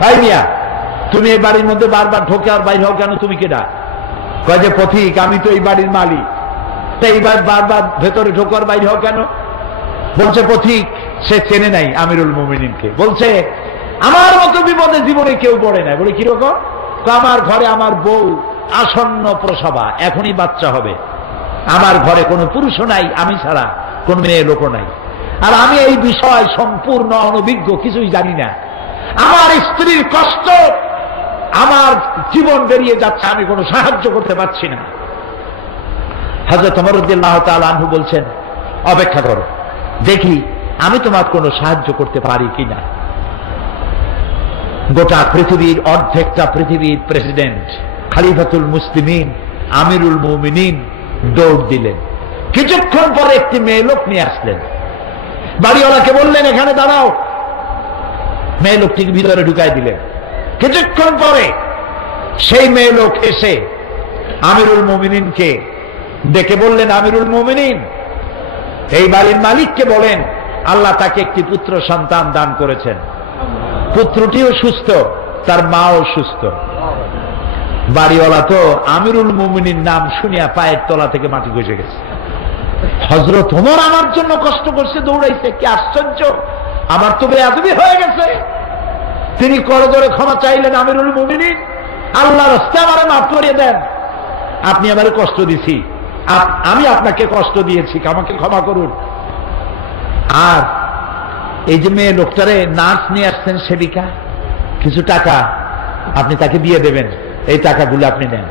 ভাই মিয়া, তুমি এই বাড়ির মধ্যে বারবার ঢোকে আর বাইর হও কেন, তুমি কেডা? কয় যে পথিক, আমি তো এই বাড়ির মালিক, তাই এইবার বারবার ভেতরে ঢোকার বাইর হও কেন? বলছে পথিক সে চেনে নাই আমিরুল মুমিনিনকে। বলছে আমার মতো বিপদে জীবনে কেউ পড়ে নাই। বলে কিরকম? আমার ঘরে আমার বউ আসন্ন প্রসবা, এখনই বাচ্চা হবে, আমার ঘরে কোনো পুরুষও নাই, আমি ছাড়া কোন মেয়ে লোকও নাই, আর আমি এই বিষয় সম্পূর্ণ অনভিজ্ঞ, কিছুই জানি না, আমার স্ত্রীর কষ্ট, আমার জীবন বেরিয়ে যাচ্ছে, আমি কোনো সাহায্য করতে পারছি না। হযরত ওমর রাদিয়াল্লাহু তাআলা আনহু বলছেন, অপেক্ষা করো, দেখি আমি তোমার কোনো সাহায্য করতে পারি কিনা। গোটা পৃথিবীর, অর্ধেকটা পৃথিবীর প্রেসিডেন্ট, খলিফাতুল মুসলিমিন, আমিরুল মুমিনিন দৌড় দিলেন। কিছুক্ষণ পরে একটি মেয়ে লোক নিয়ে আসলেন, বাড়িওয়ালাকে বললেন এখানে দাঁড়াও, মেয়ে লোকটিকে ভিতরে ঢুকাই দিলেন। কিছুক্ষণ পরে সেই মেয়ে লোক এসে আমিরুল মুমিনিনকে ডেকে বললেন, আমিরুল মুমিনিন, এই বাড়ির মালিককে বলেন আল্লাহ তাকে একটি পুত্র সন্তান দান করেছেন, পুত্রটিও সুস্থ, তার মাও সুস্থ। বাড়িওয়ালা তো আমিরুল মুমিনিন নাম শুনিয়া পায়ের তলা থেকে মাটি গজে গেছে। হযরত ওমর আমার জন্য কষ্ট করছে, দৌড়াইছে, কি আশ্চর্য, আমার তো বেয়াদবি হয়ে গেছে। তিনি করজোরে ক্ষমা চাইলেন, আমিরুল মুমিনিন, আল্লাহর রাস্তায় আমারে মাফ করে দেন, আপনি আমারে কষ্ট দিছি, আমি আপনাকে কষ্ট দিয়েছি, আমাকে ক্ষমা করুন। আর এই যে মেয়ে লোকটারে নার্স নিয়ে আসছেন, সেবিকা, কিছু টাকা আপনি তাকে দিয়ে দেবেন, এই টাকাগুলো আপনি নেন।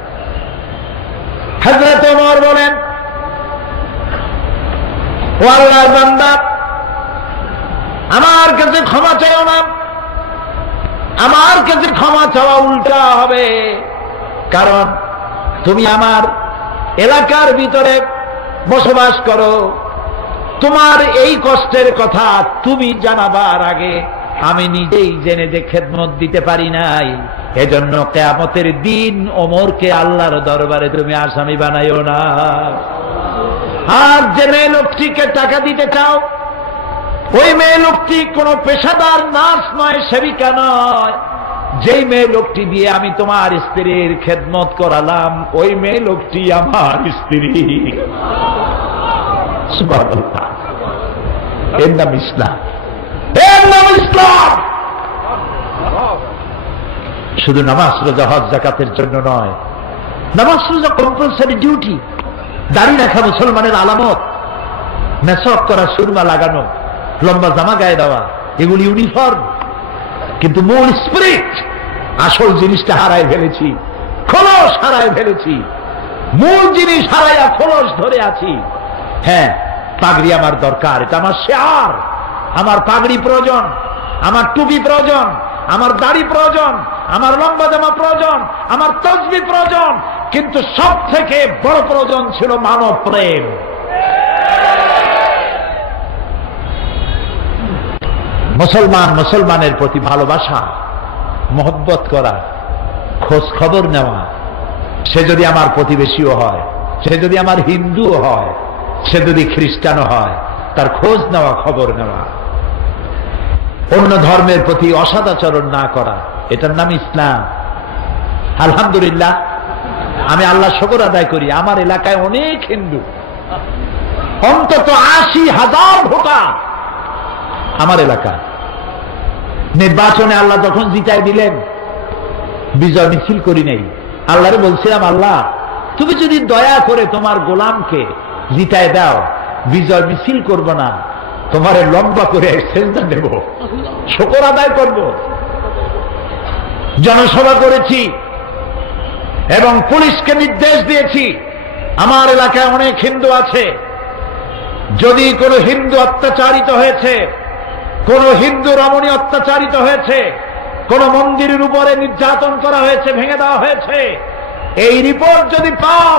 হযরত ওমর বলেন, ও আল্লাহর বান্দা, আমার কাছে ক্ষমা চাও না, আমার কাছে ক্ষমা চাওয়া উল্টা হবে, কারণ তুমি আমার এলাকার ভিতরে বসবাস করো, তোমার এই কষ্টের কথা তুমি জানাবার আগে আমি নিজেই জেনে যে খেদমত দিতে পারি নাই, এজন্য কিয়ামতের দিন ওমরকে আল্লাহর দরবারে তুমি আসামি বানাইও না। আর যে মেয়ে লোকটিকে টাকা দিতে চাও, ওই মেয়ে লোকটি কোনো পেশাদার নার্স নয়, সেবিকা নয়। যেই মেয়ে লোকটি দিয়ে আমি তোমার স্ত্রীর খেদমত করালাম, ওই মেয়ে লোকটি আমার স্ত্রী। সুবহানাল্লাহ। এর নাম ইসলাম, এর নাম ইসলাম। শুধু নামাজ রোজা হজ যাকাতের জন্য নয়, নামাজ রোজা কম্পালসারি ডিউটি। দাড়ি রাখা মুসলমানের আলামত, মেসওয়াক করা, সুরমা লাগানো, লম্বা জামা গায়ে দেওয়া, এগুলি ইউনিফর্ম। কিন্তু মূল স্পিরিট, আসল জিনিসটা হারাই ফেলেছি, খোলস হারাই ফেলেছি। মূল জিনিস হারাইয়া খোলস ধরে আছি। হ্যাঁ, পাগড়ি আমার দরকার, এটা আমার শেয়ার। আমার পাগড়ি প্রয়োজন, আমার টুপি প্রয়োজন, আমার দাড়ি প্রয়োজন, আমার লম্বা জামা প্রয়োজন, আমার তসবিহ প্রয়োজন। কিন্তু সব থেকে বড় প্রয়োজন ছিল মানব প্রেম। মুসলমান মুসলমানের প্রতি ভালোবাসা, মহব্বত করা, খোঁজ খবর নেওয়া। সে যদি আমার প্রতিবেশীও হয়, সে যদি আমার হিন্দুও হয়, সে যদি খ্রিস্টানও হয়, তার খোঁজ নেওয়া, খবর নেওয়া। অন্য ধর্মের প্রতি অসদাচরণ না করা, এটার নাম ইসলাম। আলহামদুলিল্লাহ, আমি আল্লাহ শুকর আদায় করি, আমার এলাকায় অনেক হিন্দু, অন্তত ৮০,০০০ ভোটার আমার এলাকা। নির্বাচনে আল্লাহ যখন জিতাই দিলেন, বিজয় মিছিল করি নাই। আল্লাহরে বলছিলাম, আল্লাহ তুমি যদি দয়া করে তোমার গোলামকে জিতায় দাও, বিজয় মিছিল করব না, তোমারে লম্বা করে সেজদা দেব, শুকর আদায় করব। জনসভা করেছি এবং পুলিশকে নির্দেশ দিয়েছি, আমার এলাকায় অনেক হিন্দু আছে, যদি কোনো হিন্দু অত্যাচারিত হয়েছে, কোন হিন্দু রমণী অত্যাচারিত হয়েছে, কোন মন্দিরের উপরে নির্যাতন করা হয়েছে, ভেঙে দেওয়া হয়েছে, এই রিপোর্ট যদি পাও,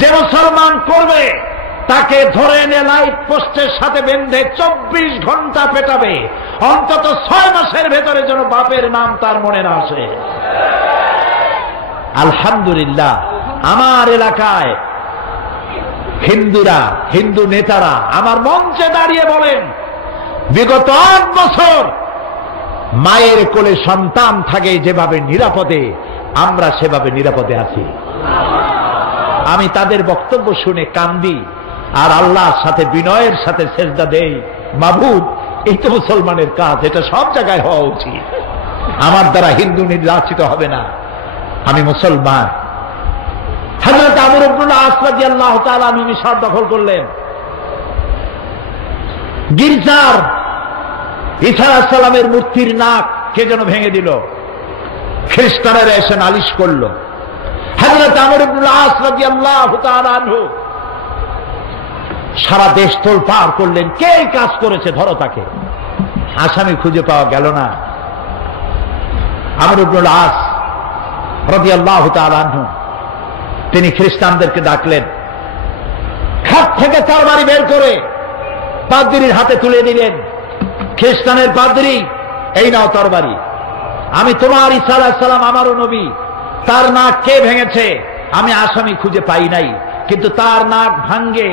যে মুসলমান করবে তাকে ধরে এনে লাইট পোস্টের সাথে বেঁধে 24 ঘন্টা পেটাবে, অন্তত 6 মাসের ভেতরে যেন বাপের নাম তার মনে না আসে। আলহামদুলিল্লাহ, আমার এলাকায় হিন্দুরা, হিন্দু নেতারা আমার মঞ্চে দাঁড়িয়ে বলেন, বিগত 8 বছর মায়ের কোলে সন্তান থাকে যেভাবে নিরাপদে, আমরা সেভাবে নিরাপদে আছি। আমি তাদের বক্তব্য শুনে কান্দি আর আল্লাহর সাথে বিনয়ের সাথে সেজদা দেই, মাবুদ এই তো মুসলমানের কাজ, এটা সব জায়গায় হওয়া উচিত। আমার দ্বারা হিন্দু নির্যাতিত হবে না, আমি মুসলমান। হযরত আমর ইবনে আস রাদিয়াল্লাহু তাআলা আনহু মিশর দখল করলেন। গির্জার ঈসা আলাইহিস সালামের মূর্তির নাক কে যেন ভেঙে দিল, খ্রিস্টানেরা এসে নালিশ করল। হযরত আমর ইবনে আস রাদিয়াল্লাহু তাআলা আনহু সারা দেশ তোলপাড় করলেন, কে এই কাজ করেছে, ধরো তাকে। আসামি খুঁজে পাওয়া গেল না। আমর ইবনে আস রাদিয়াল্লাহু তাআলা আনহু তিনি খ্রিস্টানদেরকে ডাকলেন, খাট থেকে তরবারি বের করে পাদ্রীর হাতে তুলে দিলেন। খ্রিস্টানের পাদ্রী, এই নাও তরবারি, আমি তোমার ঈসা আলাইহিস সালাম আমারও নবী, তার নাক কে ভেঙেছে আমি আসামি খুঁজে পাই নাই, কিন্তু তার নাক ভাঙ্গে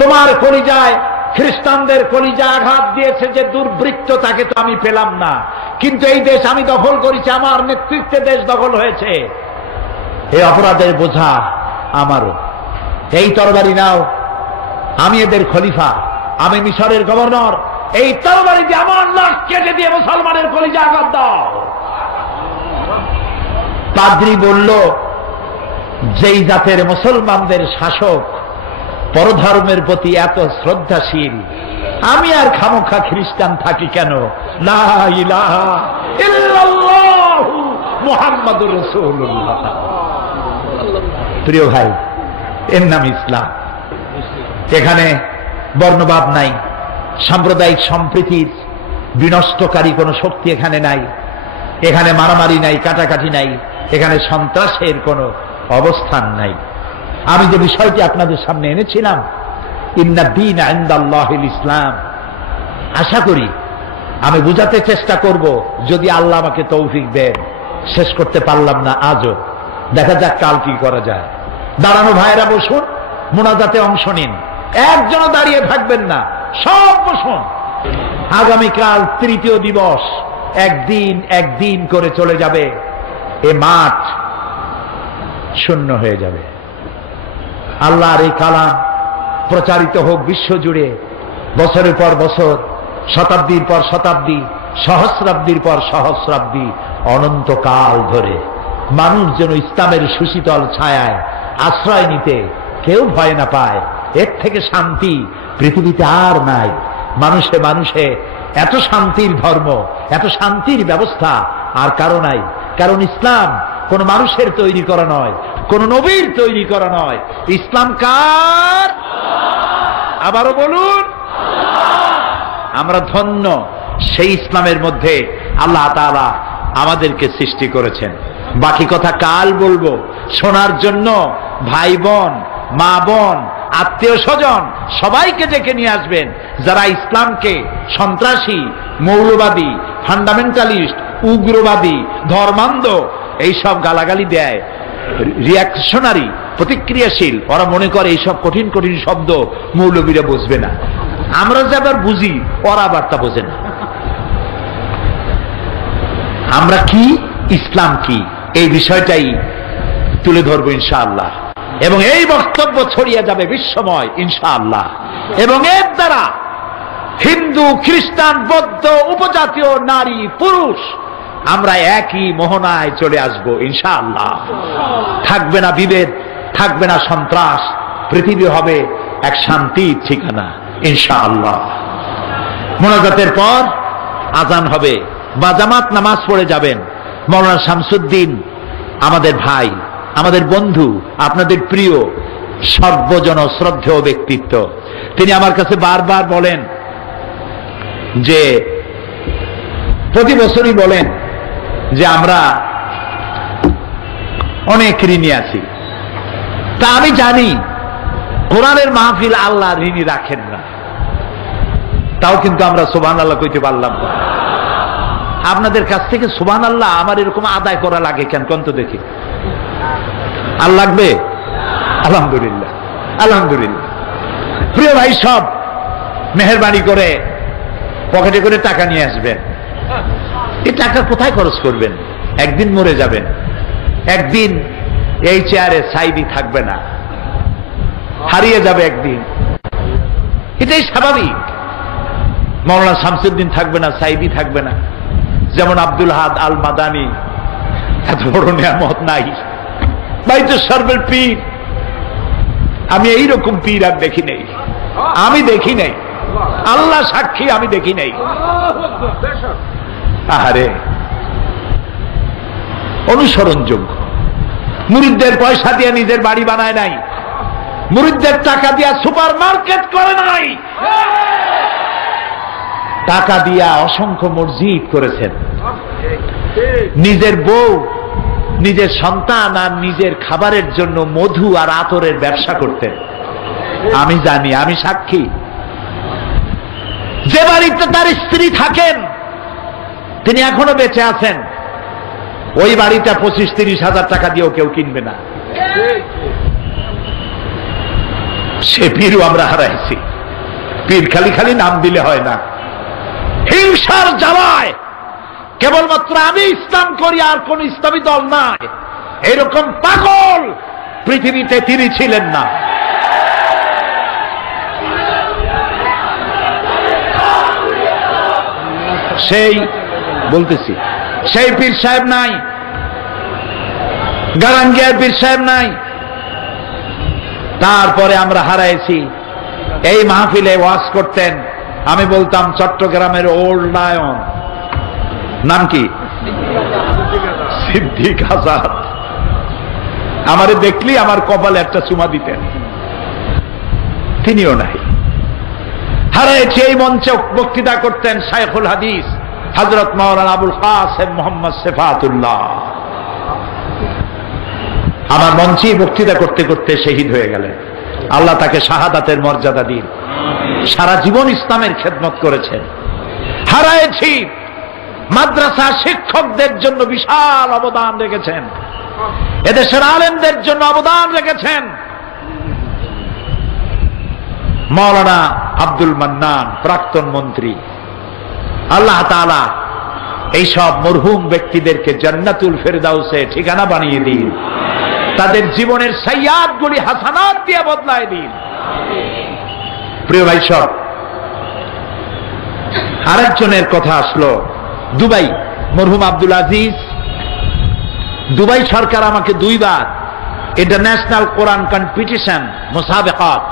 তোমার কলিজায়, খ্রিস্টানদের কলিজায় আঘাত দিয়েছে যে দুর্বৃত্ত, তাকে তো আমি পেলাম না, কিন্তু এই দেশ আমি দখল করেছি, আমার নেতৃত্বে দেশ দখল হয়েছে, এই অপরাধের বোঝা আমারও। এই তরবারি নাও, আমি এদের খলিফা, আমি মিশরের গভর্নর, এই তরবারি দিয়ে আমার লাশ কেটে দিয়ে মুসলমানের কলিজা আঘাত দাও। পাদ্রী বলল, যেই জাতের মুসলমানদের শাসক পরধর্মের প্রতি এত শ্রদ্ধাশীল, আমি আর খামোখা খ্রিস্টান থাকি কেন? লা ইলাহা ইল্লাল্লাহু মুহাম্মাদুর রাসূলুল্লাহ। প্রিয় ভাই, এর নাম ইসলাম। এখানে বর্ণভাব নাই, সাম্প্রদায়িক সম্প্রীতির বিনষ্টকারী কোন শক্তি এখানে নাই, এখানে মারামারি নাই, কাটাকাটি নাই, এখানে সন্ত্রাসের কোন অবস্থান নাই। আমি যে বিষয়টি আপনাদের সামনে এনেছিলাম, ইন্না দীন ইনদাল্লাহিল ইসলাম, আশা করি আমি বুঝাতে চেষ্টা করব, যদি আল্লাহ আমাকে তৌফিক দেন। শেষ করতে পারলাম না আজও, দেখা যাক কাল কি করা যায়। দাঁড়ানো ভাইয়েরা বসুন, মুনাজাতে অংশ নিন। একজনও দাঁড়িয়ে থাকবেন না, সব বসুন। আগামীকাল তৃতীয় দিবস, একদিন একদিন করে চলে যাবে, এ মাঠ শূন্য হয়ে যাবে। আল্লাহর এই কালাম প্রচারিত হোক বিশ্বজুড়ে, বছরের পর বছর, শতাব্দীর পর শতাব্দী, সহস্রাব্দীর পর সহস্রাব্দী, অনন্তকাল ধরে মানুষ যেন ইসলামের সুশীতল ছায়ায় আশ্রয় নিতে কেউ ভয় না পায়। এর থেকে শান্তি পৃথিবীতে আর নাই। মানুষে মানুষে এত শান্তির ধর্ম, এত শান্তির ব্যবস্থা আর কারো নাই। কারণ ইসলাম কোন মানুষের তৈরি করা নয়, কোন নবীর তৈরি করা নয়। ইসলাম কার? আবারও বলুন। আমরা ধন্য, সেই ইসলামের মধ্যে আল্লাহ তাআলা আমাদেরকে সৃষ্টি করেছেন। বাকি কথা কাল বলবো। শোনার জন্য ভাই বোন, মা বোন, আত্মীয় স্বজন সবাইকে ডেকে নিয়ে আসবেন। যারা ইসলামকে সন্ত্রাসী, মৌলবাদী, ফান্ডামেন্টালিস্ট, উগ্রবাদী, ধর্মান্ধ এইসব গালাগালি দেয়, রিয়াকশনারি, প্রতিক্রিয়াশীল, ওরা মনে করে এইসব কঠিন কঠিন শব্দ মৌলবীরা বুঝবে না। আমরা যে আবার বুঝি, ওরা আবার তা বোঝে না। আমরা কি, ইসলাম কি, এই বিষয়টাই তুলে ধরবো ইনশাআল্লাহ। এবং এই বক্তব্য ছড়িয়ে যাবে বিশ্বময় ইনশাআল্লাহ। এবং এর দ্বারা হিন্দু, খ্রিস্টান, বৌদ্ধ, উপজাতীয়, নারী, পুরুষ আমরা একই মোহনায় চলে আসবো ইনশাআল্লাহ। থাকবে না বিভেদ, থাকবে না সন্ত্রাস, পৃথিবী হবে এক শান্তির ঠিকানা ইনশাআল্লাহ। মোনাজাতের পর আজান হবে, বাজামাত নামাজ পড়ে যাবেন। মাওলানা শামসুদ্দিন আমাদের ভাই, আমাদের বন্ধু, আপনাদের প্রিয়, সর্বজন শ্রদ্ধেয় ব্যক্তিত্ব। তিনি আমার কাছে বারবার বলেন যে, প্রতি বছরই বলেন যে আমরা অনেক ঋণী আছি। তা আমি জানি কোরআনের মাহফিল আল্লাহ ঋণী রাখেন না, তাও কিন্তু আমরা সুবহানাল্লাহ কইতে পারলাম না। আপনাদের কাছ থেকে সুবহানাল্লাহ আমার এরকম আদায় করা লাগে কেন, কোন তো দেখি। আর লাগবে? আলহামদুলিল্লাহ, আলহামদুলিল্লাহ। প্রিয় ভাই সব, মেহেরবানি করে পকেটে করে টাকা নিয়ে আসবেন। এই টাকা কোথায় খরচ করবেন? একদিন মরে যাবেন, একদিন এই চেয়ারে সাইদি থাকবে না, হারিয়ে যাবে একদিন, এটাই স্বাভাবিক। মাওলানা শামসুদ্দিন থাকবে না, সাইদি থাকবে না। যেমন আব্দুল হাদ আল মাদানী, এত বড় নিয়ামত নাই, বাইতুল শরবের পীর। আমি এইরকম পীর আর দেখি নাই, আমি দেখি নাই, আল্লাহ সাক্ষী আমি দেখি নাই। আহারে, অনুসরণযোগ্য। মুরিদদের পয়সা দিয়ে নিজের বাড়ি বানায় নাই, মুরিদদের টাকা দিয়া সুপার মার্কেট করে নাই, টাকা দিয়া অসংখ্য মসজিদ করেছেন। নিজের বউ, নিজের সন্তান আর নিজের খাবারের জন্য মধু আর আতরের ব্যবসা করতেন। আমি জানি, আমি সাক্ষী। যে বাড়িতে তার স্ত্রী থাকেন, তিনি এখনো বেঁচে আছেন, ওই বাড়িটা 25-30 হাজার টাকা দিয়েও কেউ কিনবে না। সে পীরও আমরা হারাইছি। পীর খালি খালি নাম দিলে হয় না, হিংসার জ্বালায় কেবলমাত্র আমি ইসলাম করি আর কোন ইসলামী দল নাই, এরকম পাগল পৃথিবীতে তিনি ছিলেন না। সেই বলতেছি, সেই পীর সাহেব নাই, গারাঙ্গিয়ার পীর সাহেব নাই। তারপরে আমরা হারাইছি। এই মাহফিলে ওয়াজ করতেন, আমি বলতাম চট্টগ্রামের ওল্ড লায়ন, নাম কি? সিদ্দিক আজাদ। আমারে দেখলি আমার কপালে একটা চুমা দিতেন, তিনিও নাই। হারাইছি এই মঞ্চে বক্তৃতা করতেন শাইখুল হাদিস হযরত মাওলানা আবুল কাসেম মোহাম্মদ সিফাতুল্লাহ। আমার মঞ্চে বক্তৃতা করতে করতে শহীদ হয়ে গেলেন। আল্লাহ তাকে শাহাদাতের মর্যাদা দিন। সারা জীবন ইসলামের খেদমত করেছেন। হারাইছি মাদ্রাসা শিক্ষকদের জন্য বিশাল অবদান রেখেছেন, এদেশের আলেমদের জন্য অবদান রেখেছেন। মাওলানা আব্দুল মান্নান প্রাক্তন মন্ত্রী, আল্লাহ তাআলা এইসব মরহুম ব্যক্তিদেরকে জান্নাতুল ফেরদাউসে ঠিকানা বানিয়ে দিন, তাদের জীবনের সাইয়াদগুলি হাসানাত দিয়ে বদলায় দিন। প্রিয় ভাই সব, আরেকজনের কথা আসলো, দুবাই, মরহুম আব্দুল আজিজ। দুবাই সরকার আমাকে 2 বার ইন্টারন্যাশনাল কোরআন কম্পিটিশন মুসাবাকাত,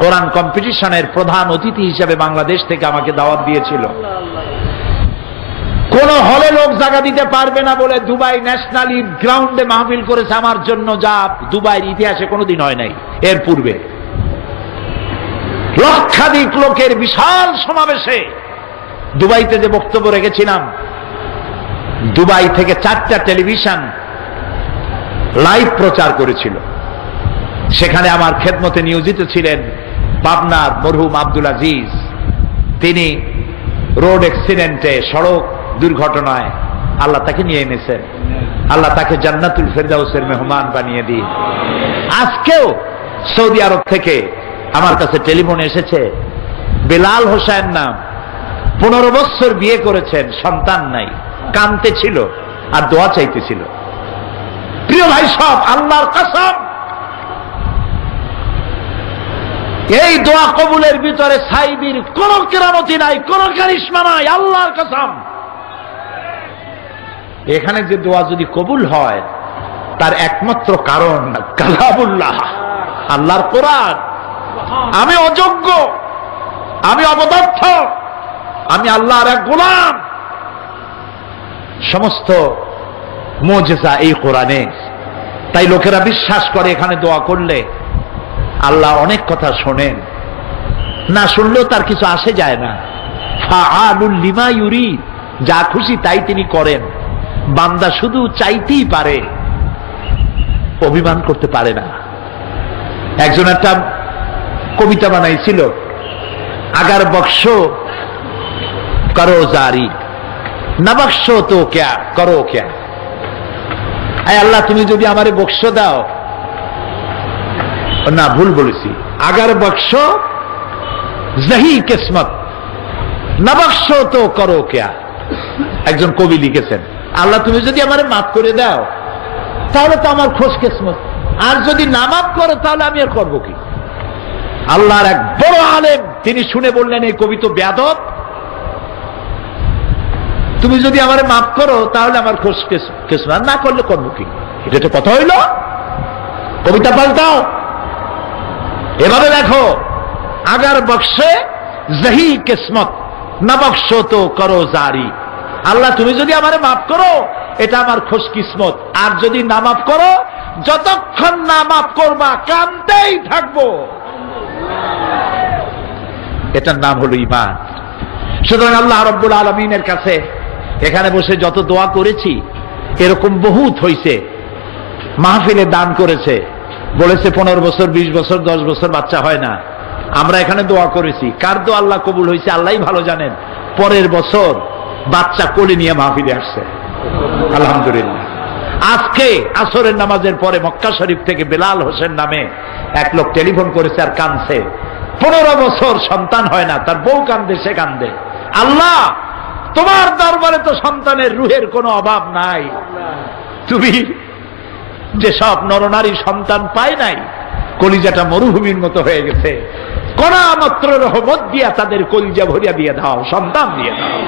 কোরআন কম্পিটিশনের প্রধান অতিথি হিসেবে বাংলাদেশ থেকে আমাকে দাওয়াত দিয়েছিল। কোন হলে লোক জায়গা দিতে পারবে না বলে দুবাই ন্যাশনাল ঈদ গ্রাউন্ডে মাহফিল করেছে আমার জন্য, যা দুবাইয়ের ইতিহাসে কোনোদিন হয় নাই। এর পূর্বে লক্ষাধিক লোকের বিশাল সমাবেশে দুবাইতে যে বক্তব্য রেখেছিলাম, দুবাই থেকে 4টা টেলিভিশন লাইভ প্রচার করেছিল। সেখানে আমার খেদমতে নিয়োজিত ছিলেন পাবনার মরহুম আব্দুল আজিজ। তিনি রোড অ্যাক্সিডেন্টে, সড়ক দুর্ঘটনায় আল্লাহ তাকে নিয়ে এনেছেন। আল্লাহ তাকে জান্নাতুল ফেরদাউসের মেহমান বানিয়ে দিন। আজকেও সৌদি আরব থেকে আমার কাছে টেলিফোন এসেছে, বেলাল হোসেন নাম, 15 বছর বিয়ে করেছেন, সন্তান নাই, কাঁদতে ছিল আর দোয়া চাইতেছিল। প্রিয় ভাই সব, আল্লাহর কসম, এই দোয়া কবুলের ভিতরে সাইদির কোন কেরামতি নাই, কোন কারিশমা নাই, আল্লাহর কসম। এখানে যে দোয়া যদি কবুল হয় তার একমাত্র কারণ কালামুল্লাহ, আল্লাহর কোরআন। আমি অযোগ্য, আমি অপদার্থ, আমি আল্লাহর এক গোলাম। সমস্ত মুজিজা এই কোরআনে। তাই লোকেরা বিশ্বাস করে এখানে দোয়া করলে আল্লাহ অনেক কথা শোনেন, না শুনলেও তার কিছু আসে যায় না। ফাআলুল লিমা ইউরিদ, যা খুশি তাই তিনি করেন। বান্দা শুধু চাইতেই পারে, অভিমান করতে পারে না। একজন একটা কবিতা বানাইছিল, আগার বক্স করো জারি, না বক্স তো ক্যা করো ক্যা। আল্লাহ তুমি যদি আমারে বক্স দাও, না ভুল বলেছি, আগার বক্স জহি কিসমত, না বক্স তো করো ক্যা। একজন কবি লিখেছেন, আল্লাহ তুমি যদি আমারে মাফ করে দাও তাহলে তো আমার খোশ কিসমত, আর যদি না মাফ করো তাহলে আমি আর করবো কি। আল্লাহর এক বড় আলেম, তিনি শুনে বললেন এই কবি তো বেয়াদব, তুমি যদি আমারে মাফ করো তাহলে আমার খোশ কিসমত, না করলে করবো কি। এটা তো কথা হইল, কবিতা পাল্টাও। এভাবে দেখো, আগার বক্সে জহি কিসমত, না বক্স তো করো জারি। আল্লাহ তুমি যদি আমারে মাফ করো এটা আমার খোশ কিসমত, আর যদি না মাফ করো, যতক্ষণ না মাফ করবা কাঁদতেই থাকবো। এটার নাম হলো ঈমান। সুতরাং আল্লাহ রাব্বুল আলামিনের কাছে এখানে বসে যত দোয়া করেছি, এরকম বহুত হইছে। মাহফিলে দান করেছে, বলেছে 15 বছর, 20 বছর, 10 বছর বাচ্চা হয় না। আমরা এখানে দোয়া করেছি, কার দোয়া আল্লাহ কবুল হয়েছে আল্লাহই ভালো জানেন। পরের বছর বাচ্চা কোলে নিয়ে মাহফিলে আসছে, আলহামদুলিল্লাহ। আজকে আসরের নামাজের পরে মক্কা শরীফ থেকে বেলাল হোসেন নামে এক লোক টেলিফোন করেছে আর কাঁদছে। 15 বছর সন্তান হয় না, তার বউ কান্দে, সে কান্দে। আল্লাহ তোমার দরবারে তো সন্তানের রুহের কোনো অভাব নাই। তুমি যে সব নরনারী সন্তান পায় নাই, কলিজাটা মরুভূমির মতো হয়ে গেছে, কণা মাত্র রহমত দিয়া তাদের কলিজা ভরিয়া দিয়ে দাও, সন্তান দিয়ে দাও।